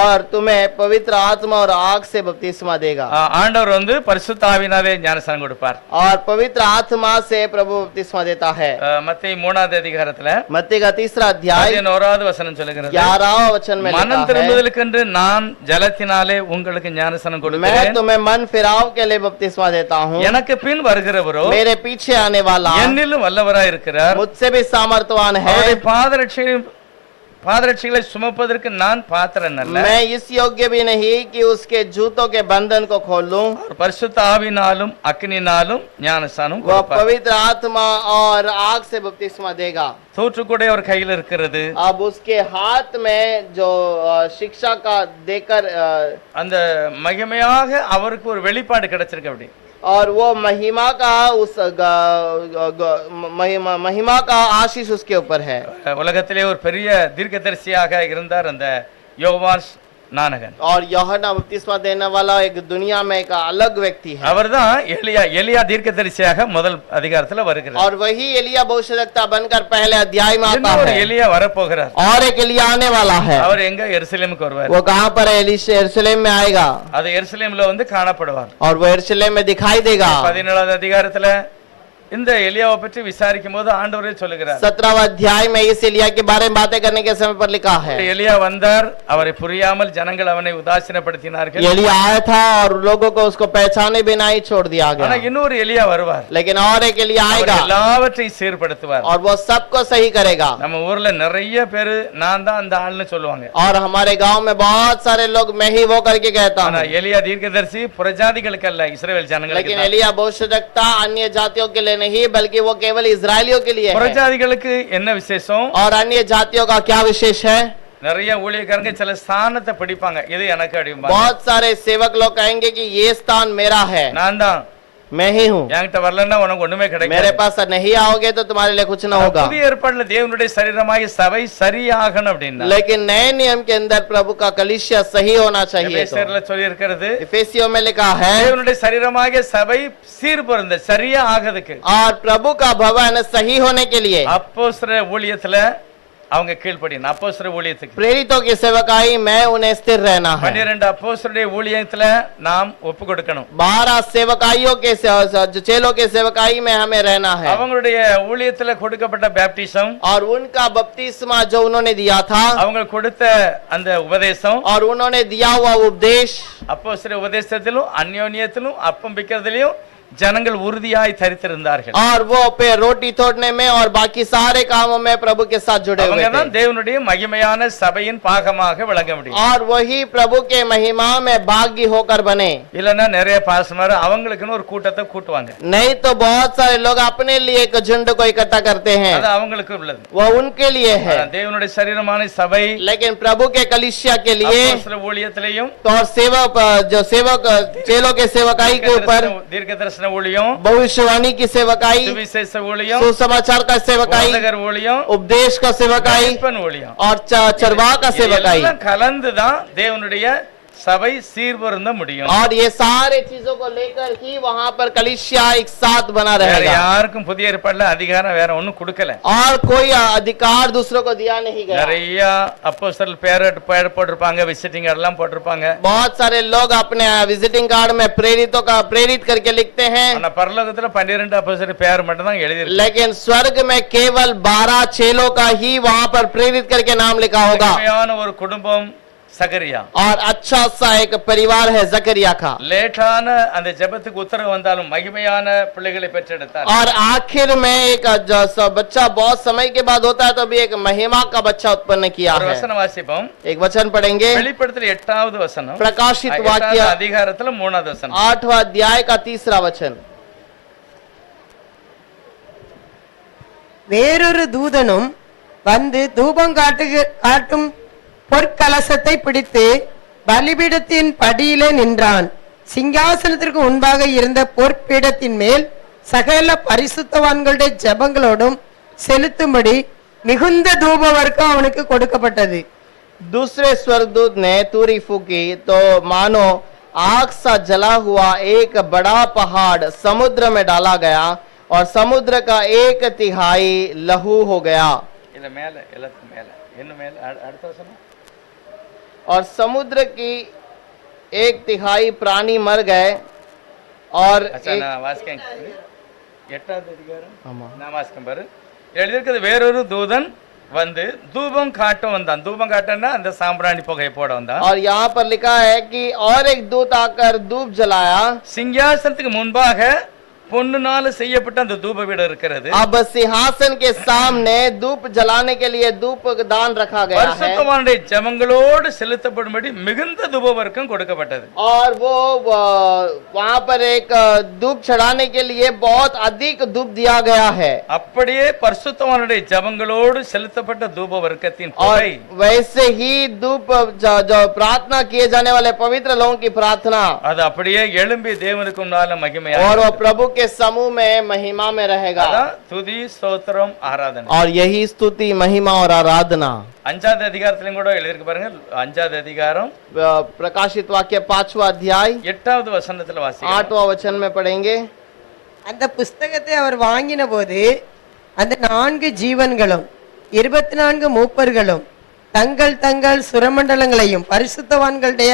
और तुम्हें पवित्र आत्मा और आग से बपतिस्मा देगा। ஆண்டவர் வந்து பரிசுத்த ஆவியினாலே ஞானஸ்தானம் கொடுப்பார்। और पवित्र आत्मा से प्रभु बपतिस्मा देता है। மத்தேயு 3வது அதிகாரத்துல मत्ती का 3रा अध्याय 11வது வசனம் சொல்லுகிறது, 11वां वचन में மனம் लिखा है, திரும்புதலுக்கென்று நான் ஜலத்தினாலே உங்களுக்கு ஞானஸ்தானம் मैं கொடுக்கிறேன், तुम्हें मन फिराव के लिए बपतिस्मा देता हूँ, எனக்கு பின் வருகிறவரோ मेरे पीछे आने वाला என்னிலும் வல்லவராய் இருக்கிறார், मुझसे भी सामर्थवान है, அவருடைய பாதரட்சிகளை சுமப்பதற்கு நான் பாத்திரன் அல்ல, मैं इस योग्य भी नहीं कि उसके जूतों के बंधन को खोल लूं। பரிசுத்த ஆவியினாலும் அக்கினியினாலும் ஞானஸ்தானம் वह கொடுப்பார்। पवित्र आत्मा और आग से बपतिस्मा देगा। தூற்றுக்கூடை அவர் கையில் இருக்கிறது, अब उसके हाथ में जो शिक्षा का देकर அந்த மகிமையாக அவருக்கு ஒரு வெளிப்பாடு கிடைச்சிருக்கு அப்படி। और वो महिमा का उस महिमा का आशीष उसके ऊपर है। உலகத்திலே ஒரு பெரிய தீர்க்கதரிசியாக இருந்தார் அந்த யோவான் நானகன். और यूहन्ना बपतिस्मा देने वाला एक दुनिया में एक अलग व्यक्ति है। அவர்தான் எலியா தீர்க்கதரிசியாக முதல் அதிகாரத்துல வருகிறார். और वही एलिया भविष्यद्वक्ता बनकर पहले अध्याय में आता இன்னொரு है। எலியா வரப்போகிறார். और एक एलिया आने वाला है। அவர் எங்க எருசலேமுக்கு வருவார். वो कहाँ पर है? यरूशलेम में आएगा அது எருசலேம்ல வந்து காணப்படுவார். और वो यरूशलेम में दिखाई देगा। 17வது அதிகாரத்துல இந்த எலியாவை பற்றி விசாரிக்கும் போது ஆண்டவரே சொல்லுகிறார். 17वां अध्याय में इस एलिया के बारे में बातें करने के समय पर लिखा है। எலியா வந்தார், அவரை புரியாமல் ஜனங்கள் அவனை உதாசீனப்படுத்தினார்கள். एलिया आया था और लोगों को उसको पहचाने बिना ही छोड़ दिया ஆனா गया। இன்னொரு எலியா வருவார். लेकिन और एक एलिया அவர் आएगा எல்லாவற்றையும் சீர்படுத்துவார். और वो सबको सही करेगा। நம்ம ஊர்ல நிறைய பேரு நான் தான் அந்த ஆள்னு சொல்லுவாங்க. और हमारे गांव में बहुत सारे लोग मैं ही वो करके कहता ஆனா हूँ। எலியா தீர்க்கதரிசி புறஜாதிகளுக்கு அல்ல, இஸ்ரவேல் ஜனங்களுக்கு लेकिन தான். एलिया भविष्यद्वक्ता अन्य जातियों के लिए नहीं बल्कि वो केवल इजरायलियों के लिए है। புறஜாதிகளுக்கு என்ன விசேஷம்? और अन्य जातियों का क्या विशेष है? நிறைய ஊழியக்காரங்க சில ஸ்தானத்தை பிடிப்பாங்க, இது எனக்கு அடிப்பாங்க. बहुत सारे सेवक लोग कहेंगे कि ये स्थान मेरा है, நான் தான், मैं ही हूँ। என்கிட்ட வரலன்னா உனக்கு ஒண்ணுமே मेरे கிடைக்காது. पास नहीं आओगे तो तुम्हारे लिए कुछ न होगा। புதிய ஏற்பாடுல தேவனுடைய சரீரமாகி சபை சரியாகணும் அப்படின்னா लेकिन नए नियम के अंदर प्रभु का कलीसिया सही होना चाहिए। எபேசியர்ல சொல்லி இருக்கிறது, इफिसियों में लिखा है தேவனுடைய சரீரமாகிய சபை சீர்பொருந்த சரியா ஆகிறதுக்கு और प्रभु का भवन सही होने के लिए அப்போஸ்தல ஊழியத்துல அவங்க கீழ்ப்படியணும். அப்போஸ்தல ஊழியத்துக்கு प्रेरितों की सेवकाई में उन्हें स्थिर रहना है। 12 அப்போஸ்தலருடைய ஊழியத்துல நாம் ஒப்பு கொடுக்கணும். 12 सेवकाइयों के जो चेलों के सेवकाई में हमें रहना है। அவங்களுடைய ஊழியத்துல கொடுக்கப்பட்ட பேப்டிசம், और उनका बपतिस्मा जो उन्होंने दिया था அவங்க கொடுத்த அந்த உபதேசம், और उन्होंने दिया हुआ उपदेश, அப்போஸ்தல உபதேசத்திலும் அந்யோன்யத்திலும் அப்பம் பிக்கிறதுலயும் ஜனங்கள் உறுதியாய் தரித்திருந்தார்கள். और वो पे रोटी तोड़ने में और बाकी सारे कामों में प्रभु के साथ जुड़े हुए அவங்க தான் थे। தேவனுடைய மகிமையான சபையின் பாகமாக விளங்க முடியும். और वही प्रभु के महिमा में भागी होकर बने। இல்லன்னா நிறைய பாஸ்டர் அவங்களுக்குன்னு ஒரு கூட்டத்தை கூட்டுவாங்க. नहीं तो बहुत सारे लोग अपने लिए एक झुंड को इकट्ठा करते हैं, அது அவங்களுக்கு உள்ளது. वो उनके लिए है। தேவனுடைய சரீரமான சபை लेकिन प्रभु के कलिसिया के लिए அப்போஸ்தல ஊழியத்திலையும் तो और सेवक जो सेवक चेलों के सेवकाई के ऊपर தீர்க்கதரிசன ஊழியம், भविष्यवाणी की सेवकाई, சுவிசேஷ ஊழியம், सुसमाचार का सेवकाई, போதகர் ஊழியம், उपदेश का सेवकाई மெய்ப்பன் ஊழியம், और चरवाह का सेवकाई। இதெல்லாம் கலந்துதான் தேவனுடைய சபை சீர்பொருந்த முடியும். और ये सारे चीजों को लेकर ही वहां पर कलिसिया एक साथ बना வேற रहेगा। யாருக்கும் புதிய ஏற்பாடுல அதிகாரம் வேற ஒண்ணும் கொடுக்கல. और कोई अधिकार दूसरों को दिया नहीं गया। நிறைய அப்போஸ்தலர் பேர் போட்டிருப்பாங்க, விசிட்டிங் கார்டு எல்லாம் போட்டிருப்பாங்க. बहुत सारे लोग अपने विजिटिंग कार्ड में प्रेरितों का प्रेरित करके लिखते हैं, ஆனா பரலோகத்துல 12 அப்போஸ்தலர் பேர் மட்டும் தான் எழுதிருக்கு. लेकिन स्वर्ग में केवल 12 चेलों का ही वहां पर प्रेरित करके नाम लिखा होगा। மகிமையான ஒரு குடும்பம் சகரியா. और अच्छा सा एक परिवार है जकरिया का। லேட்டான அந்த ஜெபத்துக்கு உத்தரவு வந்தாலும் மகிமையான பிள்ளைகளை பெற்றெடுத்தார். और आखिर में एक बच्चा बहुत समय के बाद होता है तो भी एक महिमा का बच्चा उत्पन्न किया ஒரு है। வசனம் வாசிப்போம். एक वचन पढ़ेंगे, வெளிப்படுத்தல் 8வது வசனம், प्रकाशित 8வது वाक्य அதிகாரத்துல 3வது வசனம். 8वां अध्याय का 3रा वचन। வேறொரு தூதனும் வந்து தூபம் காட்டும் பொற்கலசத்தை பிடித்து பலிபீடத்தின் படியிலே நின்றான். சிங்காசனத்திற்கு முன்பாக இருந்த பொற்பீடத்தின் மேல் சகல பரிசுத்தவான்களுடைய ஜெபங்களோடும் செலுத்தும்படி மிகுந்த தூப வர்க்கம் அவனுக்கு கொடுக்கப்பட்டது. दूसरे स्वर्गदूत ने तुरी फूकी तो मानो आग सा जला हुआ एक बड़ा पहाड़ समुद्र में डाला गया और समुद्र का 1/3 लहू हो गया। இல்ல மேல எல்லாத்துக்கு மேல என்ன மேல அடுத்த வசனம். और समुद्र की 1/3 प्राणी मर गए और அச்சா நான் வாசிக்கேன். 8வது அதிகாரம் ஆமா. நான் வாசிக்கேன் பாரு. எழுதியிருக்கிறது, வேறொரு தூதன் வந்து தூபம் காட்டும் வந்தான். தூபம் காட்டன்னா அந்த சாம்பிராணி புகையை போட வந்தான். और यहाँ पर लिखा है कि और एक दूत आकर धूप जलाया। சிங்காசனத்துக்கு முன்பாக பொன்னுனால செய்யப்பட்ட அந்த தூப வீடு இருக்கிறது. अब सिंहासन के सामने धूप जलाने के लिए धूप दान रखा गया है பரிசுத்தவானுடைய ஜெபங்களோடு செலுத்தப்படும்படி மிகுந்த தூப வர்க்கம் கொடுக்கப்பட்டது. और वो वहाँ पर एक धूप चढ़ाने के लिए बहुत अधिक धूप दिया गया है। அப்படியே பரிசுத்தவானுடைய ஜெபங்களோடு செலுத்தப்பட்ட தூப வர்க்கத்தின் और புகை वैसे ही धूप जो प्रार्थना किए जाने वाले पवित्र लोगों की प्रार्थना அது அப்படியே எழும்பி தேவனுக்கு முன்னால மகிமையா और वो प्रभु के के समूह में महिमा में रहेगा அதான் துதி ஸ்தோத்திரம் ஆராதனை. और यही स्तुति महिमा और आराधना। 5வது அதிகாரத்திலும் கூட எழுதிருக்கு பாருங்க. 5வது அதிகாரம் प्रकाशित वाक्य 5वां अध्याय 8வது வசனத்துல வாசிக்கலாம். 8वां वचन में पढ़ेंगे। அந்த புஸ்தகத்தை அவர் வாங்கின போது அந்த 4 ஜீவன்களும் 24 மூப்பர்களும் தங்கள் தங்கள் சுரமண்டலங்களையும் பரிசுத்தவான்களுடைய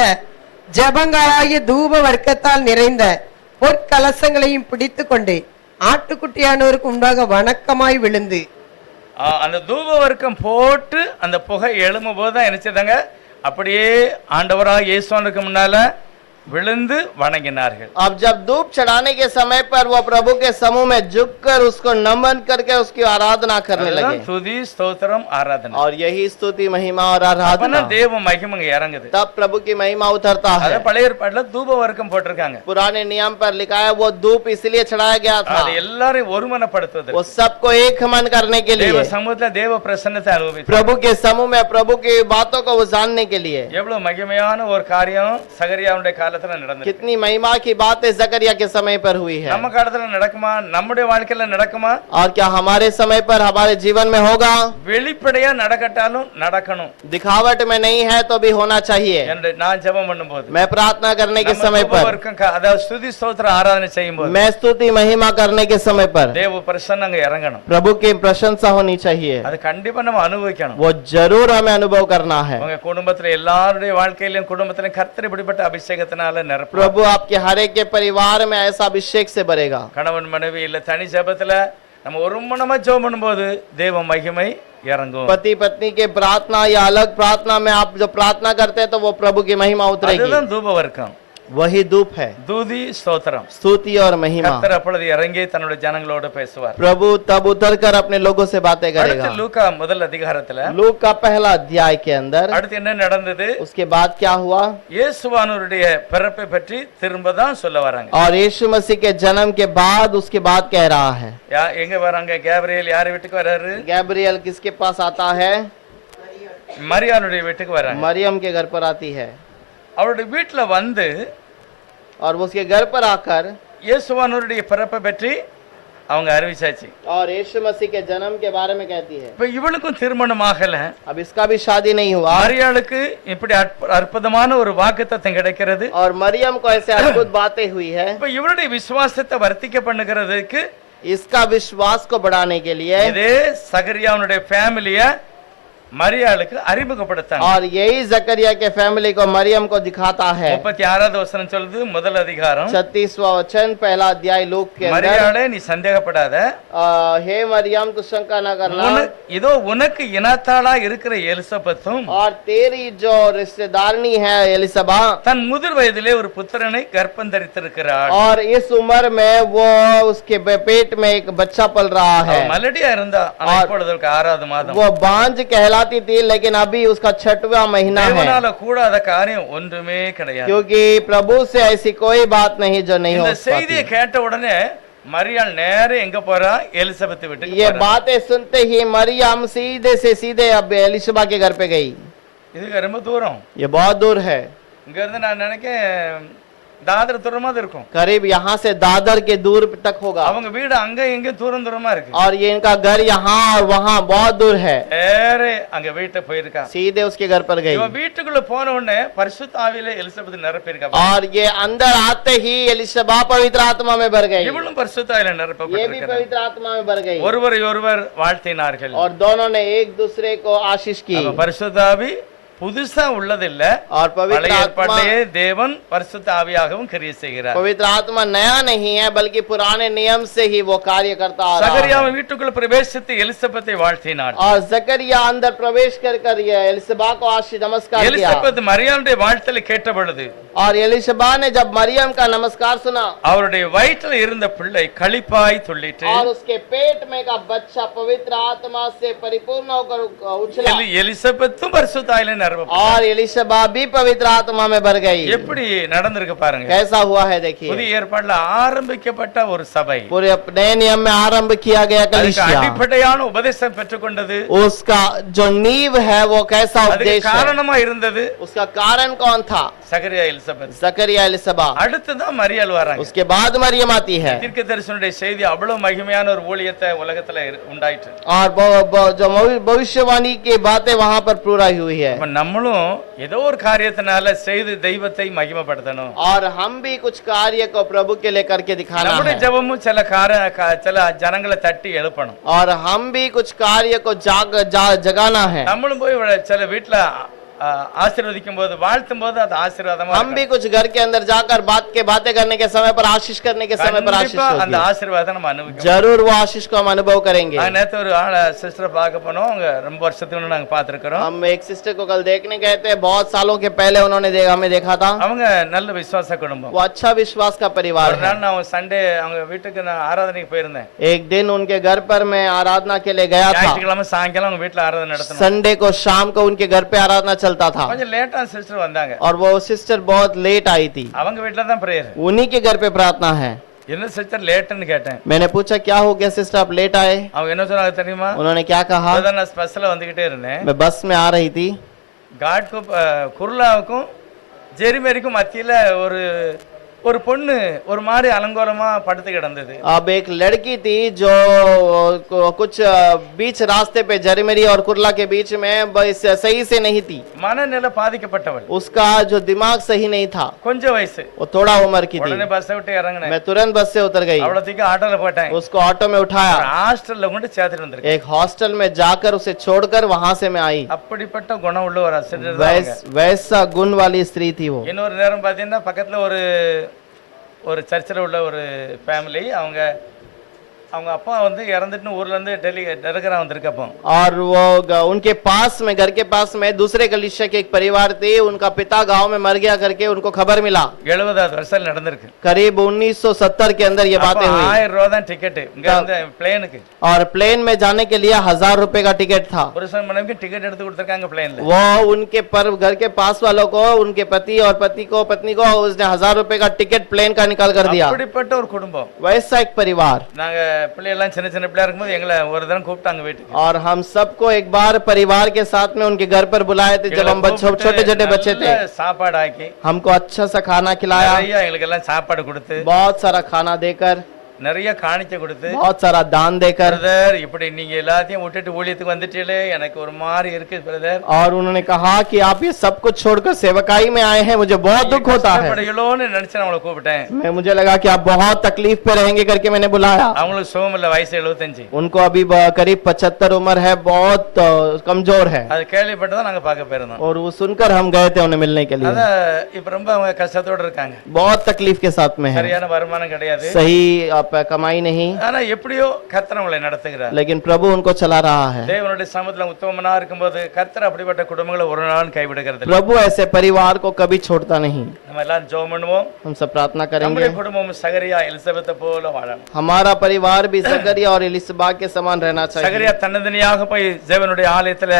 ஜபங்களாகிய தூப வர்க்கத்தால் நிறைந்த பொற்கலசங்களையும் பிடித்து கொண்டு ஆட்டுக்குட்டியானவருக்கு முன்பாக வணக்கமாய் விழுந்து அந்த தூப வர்க்கம் போட்டு அந்த புகை எழும்பும் போது தான் என்ன செய்தாங்க, அப்படியே ஆண்டவராக இயேசுவுக்கு முன்னால விழுந்து வணங்கினார்கள். अब जब धूप चढ़ाने के समय पर वो प्रभु के समूह में झुककर उसको नमन करके उसकी आराधना करने लगे। அதுதான் துதி ஸ்தோத்திரம் ஆராதனை. और यही स्तुति महिमा और आराधना, அப்பனா தேவ மகிமை இறங்குது. तब प्रभु की महिमा उतरता है। அத பழைய ஏற்பாட்டுல தூப வர்க்கம் போட்டிருக்காங்க. पुराने नियम पर लिखा है वो धूप इसलिए चढ़ाया गया था, அது எல்லாரையும் ஒருமனப்படுத்துவது, वो सबको एक मन करने के தேவ लिए, சமூகத்துல தேவ பிரசன்னத்தை அனுபவித்து प्रभु के समूह में प्रभु की बातों को वो जानने के लिए। எவ்வளவு மகிமையான ஒரு காரியம் சகரியாவுடைய காலத்துல நடந்தது. कितनी महिमा की बातें जकरिया के समय पर हुई है। நம்ம காலத்துல நடக்குமா? நம்முடைய வாழ்க்கையில நடக்குமா? और क्या हमारे समय पर हमारे जीवन में होगा? வெளிப்படையா நடக்கட்டாலும் நடக்கணும் दिखावट में नहीं है तो भी होना चाहिए। என்று நான் ஜெபம் பண்ணும்போது, मैं प्रार्थना करने के நம்ம समय தூப पर, வர்க்கம் அதாவது ஸ்துதி ஸ்தோத்திர ஆராதனை செய்யும்போது मैं स्तुति महिमा करने के समय पर தேவ பிரசன்னம் அங்க இறங்கணும். प्रभु की प्रशंसा होनी चाहिए। அது கண்டிப்பா நம்ம அனுபவிக்கணும். वो जरूर हमें अनुभव करना है। உங்க குடும்பத்துல எல்லாருடைய வாழ்க்கையிலும் குடும்பத்திலும் கர்த்தர் இப்படிப்பட்ட அபிஷேகத்தினால நிரப்புவார். प्रभु आपके हर एक के परिवार में ऐसा अभिषेक से भरेगा। கணவன் மனைவி இல்ல தனி ஜெபத்துல நம்ம ஒரு மனமா ஜெபம் பண்ணும்போது தேவ மகிமை இறங்கும். पति पत्नी के प्रार्थना या अलग प्रार्थना में आप जो प्रार्थना करते हैं तो वो प्रभु की महिमा उतरेगी। அதுதான் தூப வர்க்கம், वही धूप है, துதி ஸ்தோத்திரம். स्तुति और महिमा। கர்த்தர் அப்பொழுது இறங்கி தன்னுடைய ஜனங்களோடு பேசுவார். प्रभु तब उतर कर अपने लोगों से बातें அடுத்து करेगा। லூக்கா முதல் அதிகாரத்துல लूक का पहला अध्याय के अंदर அடுத்து என்ன நடந்தது? उसके बाद क्या हुआ? இயேசுவானவருடைய பிறப்பை பற்றி திரும்ப தான் சொல்ல வராங்க. और यीशु मसीह के जन्म के बाद उसके बाद कह रहा है। எங்க வராங்க? கேப்ரியேல் யார் வீட்டுக்கு வராரு? गैब्रियल किसके पास आता है? மரியாளுடைய வீட்டுக்கு வராங்க. मरियम के घर पर आती है அவருடைய வீட்டுல வந்து और वो उसके घर पर आकर இயேசுவானவருடைய பிறப்பை பற்றி அவங்க அறிவிச்சாச்சு. और यीशु मसीह के जन्म के बारे में कहती है। இப்ப இவளுக்கும் திருமணம் ஆகல. अब इसका भी शादी नहीं हुआ மரியாளுக்கு இப்படி அற்புதமான ஒரு வாக்குத்தத்தம் கிடைக்கிறது. और मरियम को ऐसे अद्भुत बातें हुई है। இப்ப இவருடைய விசுவாசத்தை வர்த்திக்க பண்ணுகிறதுக்கு इसका विश्वास को बढ़ाने के लिए இதே சகரியாவுடைய ஃபேமிலிய மரியாளுக்கு அறிமுகப்படுத்தாங்க. और यही जकरिया के फैमिली को मरियम को दिखाता है। 36வது வசனம் சொல்லுது, முதல் அதிகாரம், 36वां वचन पहला अध्याय लूक के अंदर, மரியாளே நீ சந்தேகப்படாத, हे मरियम तू शंका न करना, இதோ உனக்கு இனத்தாளா இருக்கிற எலிசபெத்தும் और तेरी जो रिश्तेदारनी है एलिसबा தன் முதிர் வயதிலே ஒரு புத்திரனை கர்ப்பம் தரித்திருக்கிறாள். और इस उम्र में वो उसके पेट में एक बच्चा पल रहा है। மலடியா இருந்தா ஆனா இப்பொழுது 6வது மாதம். वो बांझ कहलाती थी लेकिन अभी उसका 6वां महीना है, தேவனால கூடாத காரியம் ஒன்றுமே கிடையாது. क्योंकि प्रभु से ऐसी कोई बात नहीं जो नहीं हो இந்த செய்தியை सकती। கேட்ட உடனே மரியாள் நேரே எங்க போறா? எலிசபெத் வீட்டுக்கு ये போறா. बातें सुनते ही मरियम सीधे से सीधे अब एलिशबा के घर पे गई। இது ரொம்ப தூரம். ये बहुत दूर है, இங்க இருந்து நான் நினைக்கிறேன் தாதர் தூரமா தான் இருக்கும். करीब यहाँ से दादर के दूर तक होगा। அவங்க வீடு அங்க எங்க தூரம் தூரமா இருக்கு. और ये इनका घर यहाँ और वहाँ बहुत दूर है। நேரே அங்க வீட்டுக்கு போயிருக்கா. सीधे उसके घर पर गई இவன் வீட்டுக்குள்ள போன உடனே பரிசுத்த ஆவியில எலிசபெத் நிரப்பியிருக்கா. और ये अंदर आते ही एलिशबा पवित्र आत्मा में भर गई। இவளும் பரிசுத்த ஆவியில ये भी நிரப்பப்பட்டிருக்கிறார். पवित्र आत्मा में भर गई ஒருவரை ஒருவர் வாழ்த்தினார்கள். और दोनों ने एक दूसरे को आशीष की। அப்ப பரிசுத்த ஆவி புதுசா உள்ளதில்ல. और पवित्र பழைய आत्मा ஏற்பாட்டிலேயே தேவன் பரிசுத்த ஆவியாகவும் கிரியை செய்கிறார். पवित्र आत्मा नया नहीं है बल्कि पुराने नियम से ही वो कार्य करता आ रहा சகரியாவின் है। வீட்டுக்குள்ள பிரவேசித்து எலிசபெத்தை வாழ்த்தினார். और जकरिया अंदर प्रवेश कर ये एलिशबा को आशीष नमस्कार किया। எலிசபெத் மரியாளுடைய வாழ்த்தலை கேட்ட பொழுது और एलिशबा ने जब मरियम का नमस्कार सुना அவருடைய வயிற்றில் இருந்த பிள்ளை களிப்பாய் துள்ளிட்டு और उसके पेट में का बच्चा पवित्र आत्मा से परिपूर्ण होकर उछला। எலிசபெத்தும் பரிசுத்த ஆவியில நிரப்பப்பட்டார். और एलिशबा भी पवित्र आत्मा में भर गई। எப்படி நடந்திருக்கு பாருங்க. कैसा हुआ है देखिए, புதிய ஏற்பாடுல ஆரம்பிக்கப்பட்ட ஒரு சபை पूरे नए नियम में आरंभ किया गया அதுக்கு कलीसिया, அடிப்படையான உபதேசம் பெற்றுக்கொண்டது. उसका जो नींव है वो कैसा அதுக்கு उपदेश है, காரணமா இருந்தது उसका कारण कौन था? சகரியா எலிசபெத். जकरिया एलिशबा, அடுத்துதான் மரியாள் வராங்க. उसके बाद मरियम आती है। தீர்க்கதரிசனுடைய செய்தி அவ்வளவு மகிமையான ஒரு ஊழியத்தை உலகத்துல உண்டாயிற்று. और जो भविष्यवाणी की बातें वहां पर पूरा हुई है। அப்ப நம்மளும் ஏதோ ஒரு காரியத்தினால செய்து தெய்வத்தை மகிமைப்படுத்தணும். और हम भी कुछ कार्य को प्रभु के लिए करके दिखाना நம்முடைய है, ஜெபமும் சில ஜனங்களை தட்டி எழுப்பணும். और हम भी कुछ कार्य को जगाना है। நம்மளும் போய் சில வீட்டுல ஆசீர்வதிக்கும் போது வாழ்த்தும் போது அது ஆசீர்வாதமா हम भी कुछ घर के अंदर जाकर बातें करने के समय पर, आशीष करने के समय पर आशीष கண்டிப்பா அந்த होगी। ஆசீர்வாதம் நம்ம அனுபவிக்கணும். जरूर वो आशीष को हम अनुभव करेंगे। நேத்து ஒரு சிஸ்டர் பார்க்க போனோம். அவங்க ரொம்ப வருஷத்துக்கு முன்னாடி நாங்க பாத்துருக்கிறோம். हम एक सिस्टर को कल देखने गए थे, बहुत सालों के पहले उन्होंने हमें देखा था। அவங்க நல்ல விசுவாச குடும்பம். वो अच्छा विश्वास का परिवार ஒரு है। நாள் நான் சண்டே அவங்க வீட்டுக்கு நான் ஆராதனைக்கு போயிருந்தேன். एक दिन उनके घर पर मैं आराधना के लिए गया था। ஞாயிற்றுக்கிழமை சாயங்காலம் அவங்க வீட்டுல ஆராதனை நடத்தணும். संडे को शाम को उनके घर पे आराधना चलता था, கொஞ்சம் லேட்டா சிஸ்டர் வந்தாங்க. और वो सिस्टर बहुत लेट आई थी। அவங்க வீட்டுல தான் பிரேயர். उन्हीं के घर पे प्रार्थना है। என்ன சிஸ்டர் லேட்னு கேட்டேன். मैंने पूछा क्या हो गया सिस्टर, आप लेट आए? அவங்க என்ன சொன்னாங்க தெரியுமா? उन्होंने क्या कहा? நான் ஸ்பெஷலா வந்துகிட்டே இருந்தேன். मैं बस में आ रही थी, காட்கு குருலாவுக்கும் ஜெரிமேரிக்கும் மத்தியில ஒரு பொண்ணு ஒரு மாதிரி அலங்கோலமா படுத்து கிடந்தது. अब एक लड़की थी जो कुछ बीच रास्ते पे जरमेरी और कुर्ला के बीच में सही से नहीं थी। மனநிலை பாதிக்கப்பட்டவள். उसका जो दिमाग सही नहीं था, கொஞ்சம் வயசு. वो थोड़ा उम्र की थी। உடனே பஸ்ஸை விட்டு இறங்கினேன். मैं तुरंत बस से उतर गई, அவ்வளவுக்கு ஆட்டோல போட்டேன். उसको ऑटो में उठाया, ஹாஸ்டல்ல கொண்டு சேர்த்துட்டு வந்திருக்கேன். एक हॉस्टल में जाकर उसे छोड़कर वहां से मैं आई। அப்படிப்பட்ட குணம் உள்ள ஒரு சிஸ்டர் தான். वैसा गुण वाली स्त्री थी वो। இன்னொரு நேரம் பாத்தீங்கன்னா பக்கத்துல ஒரு சர்ச்சில் உள்ள ஒரு ஃபேமிலி, அவங்க அப்பா வந்து இறந்துட்டு ஊர்ல இருந்து டெலிகிராம் வந்திருக்கப்போ, और वो उनके पास में, घर के पास में दूसरे कलीसिया के एक परिवार थे, उनका पिता गांव में मर गया करके उनको खबर मिला। 70வது வருஷம் நடந்திருக்கு. करीब 1970 के अंदर ये बातें हुई। 1000 ரூபாய் தான் டிக்கெட் இங்க இருந்து பிளேனுக்கு, और प्लेन में जाने के लिए 1000 रुपए का टिकट था। புருஷன் மனைவிக்கு டிக்கெட் எடுத்து கொடுத்திருக்காங்க பிளேன்ல. वो उनके घर के पास वालों को, उनके पति और पत्नी को उसने 1000 रुपए का टिकट प्लेन का निकाल कर दिया। அப்படிப்பட்ட ஒரு குடும்பம். वैसा एक परिवार। நாங்க பிள்ளையெல்லாம் சின்ன பிள்ளையா இருக்கும்போது எங்களை ஒரு தடவை கூப்பிட்டாங்க வீட்டுக்கு. और हम सबको एक बार परिवार के साथ में उनके घर पर बुलाए थे, जब हम छोटे बच्चे थे। சாப்பாடு ஆக்கி हमको अच्छा सा खाना खिलाया, நிறைய எங்களுக்கு எல்லாம் சாப்பாடு கொடுத்து, बहुत सारा खाना देकर, நிறைய காணிக்கை கொடுத்து, बहुत सारा दान देकर। பிரதர் இப்படி நீங்க எல்லாத்தையும் விட்டுட்டு ஊழியத்துக்கு வந்துட்டீங்களே, எனக்கு ஒரு மாதிரி இருக்கு பிரதர். और उन्होंने कहा कि आप ये सब कुछ छोड़कर सेवकाई में आए हैं, मुझे बहुत दुख होता है। கஷ்டப்படுகிறோன்னு நினைச்சு நான் அவங்களை கூப்பிட்டேன். मुझे लगा कि आप बहुत तकलीफ पे रहेंगे करके मैंने बुलाया। அவங்களுக்கு சுகம் இல்ல, வயசு 75. उनको अभी करीब 75 उम्र है, बहुत कमजोर है। அது கேள்விப்பட்டதான் நாங்க பார்க்க போயிருந்தோம். और वो सुनकर हम गए थे उन्हें मिलने के लिए। அத இப்ப ரொம்ப அவங்க கஷ்டத்தோட இருக்காங்க. बहुत तकलीफ के साथ में है, சரியான வருமானம் கிடையாது, सही कमाई नहीं, ஆனா எப்படியோ கர்த்தர் அவங்களை நடத்துகிறார். लेकिन प्रभु उनको चला रहा है। தேவனுடைய சமூகத்துல உத்தமனா இருக்கும்போது கர்த்தர் அப்படிப்பட்ட குடும்பங்களை ஒரு நாள் கைவிடுகிறது இல்லை. प्रभु ऐसे परिवार को कभी छोड़ता नहीं। நம்ம எல்லாரும் ஜெபம் பண்ணுவோம். हम सब प्रार्थना करेंगे, நம்முடைய குடும்பம் சகரியா எலிசபெத் போல வாழணும். हमारा परिवार भी जकरिया और एलिशबा के समान रहना चाहिए। சகரியா தன்னந்தனியாக போய் தேவனுடைய ஆலயத்துல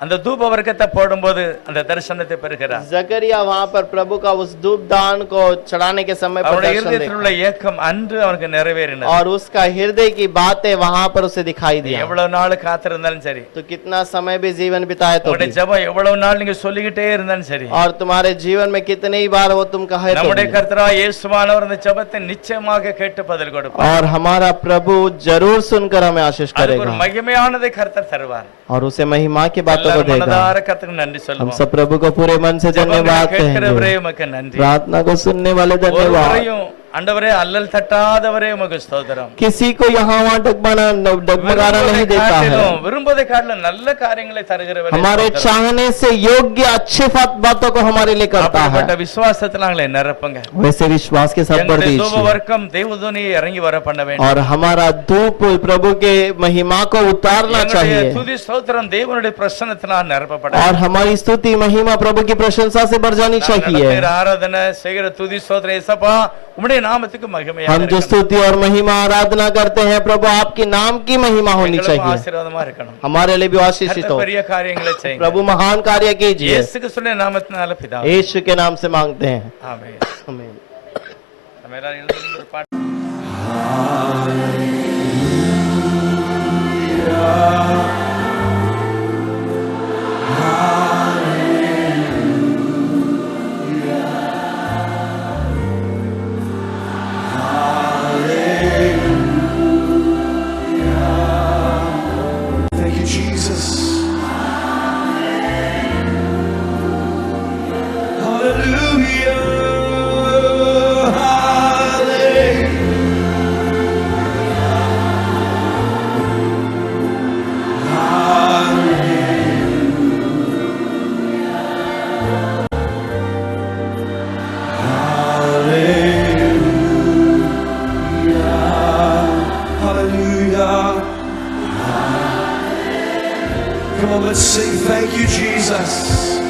அந்த தூப வர்க்கத்தை போடும்போது அந்த தரிசனத்தை பெறுகிறார். जकरिया वहां पर प्रभु का उस धूप दान को चढ़ाने के समय पर அவருடைய दर्शन இருதயத்தில் देखा, உள்ள ஏக்கம் அன்று அவனுக்கு நிறைவேறினது. और उसका हृदय की बातें वहां पर उसे दिखाई दिया। எவ்வளவு நாள் காத்திருந்தாலும் சரி, तो कितना समय भी जीवन बिताए तो உங்களுடைய भी, ஜெபம் எவ்வளவு நாள் நீங்க சொல்லிக்கிட்டே இருந்தாலும் சரி, और तुम्हारे जीवन में कितने ही बार वो तुम कहे तो நம்முடைய भी, கர்த்தராகிய இயேசுவானவர் அந்த ஜெபத்தை நிச்சயமாக கேட்டு பதில் கொடுப்பார். और हमारा प्रभु जरूर सुनकर हमें आशीष அதுக்கு ஒரு करेगा, மகிமையானதை கர்த்தர் தருவார். और उसे महिमा की बातों को எல்லாரும் देगा। மனதார கர்த்தருக்கு நன்றி हम சொல்லுவோம். सब प्रभु को पूरे मन से ஜெபங்களை धन्यवाद கேட்கிறவரே कहेंगे, உமக்கு நன்றி. प्रार्थना को सुनने वाले धन्यवाद। ஒருவரையும் ஆண்டவரே அல்லல் தட்டாதவரே உமக்கு ஸ்தோத்திரம். किसी को यहाँ वहाँ डगमगाना नहीं देता है, விரும்புவதை காட்டிலும் நல்ல காரியங்களை தருகிறவரே हमारे ஸ்தோத்திரம். चाहने से योग्य अच्छे बातों को हमारे लिए करता அப்படிப்பட்ட है। விசுவாசத்துல நாங்களை நிரப்புங்க. वैसे विश्वास के साथ भर எங்களுடைய தூப दीजिए, வர்க்கம் தேவதுனியை இறங்கி வர பண்ண வேண்டும். और हमारा धूप प्रभु के महिमा को उतारना எங்களுடைய चाहिए, துதி ஸ்தோத்திரம் தேவனுடைய பிரசன்னத்தினால் நிரப்பப்பட और हमारी स्तुति महिमा प्रभु की प्रशंसा से भर जानी चाहिए। ஆராதனை செய்கிற துதி ஸ்தோத்திரம் இயேசப்பா உம்முடைய நாமத்துக்கு மகிமையாக हम जो இருக்கணும். स्तुति और महिमा आराधना करते हैं प्रभु आपके नाम की महिमा होनी எங்களுக்கும் चाहिए, ஆசீர்வாதமா இருக்கணும். हमारे लिए भी आशीषित கர்த்தர் हो। பெரிய காரியங்களை செய்யுங்க. प्रभु महान कार्य कीजिए, இயேசு கிறிஸ்துவின் நாமத்தினால பிதாவே. यीशु के नाम से मांगते हैं, ஆமென். आमीन। நம்ம எல்லாரும் எழுந்து ஒரு பாட்டு Thank you, Jesus. Hallelujah. Hallelujah. Hallelujah. Come on, let's sing. Thank you, Jesus.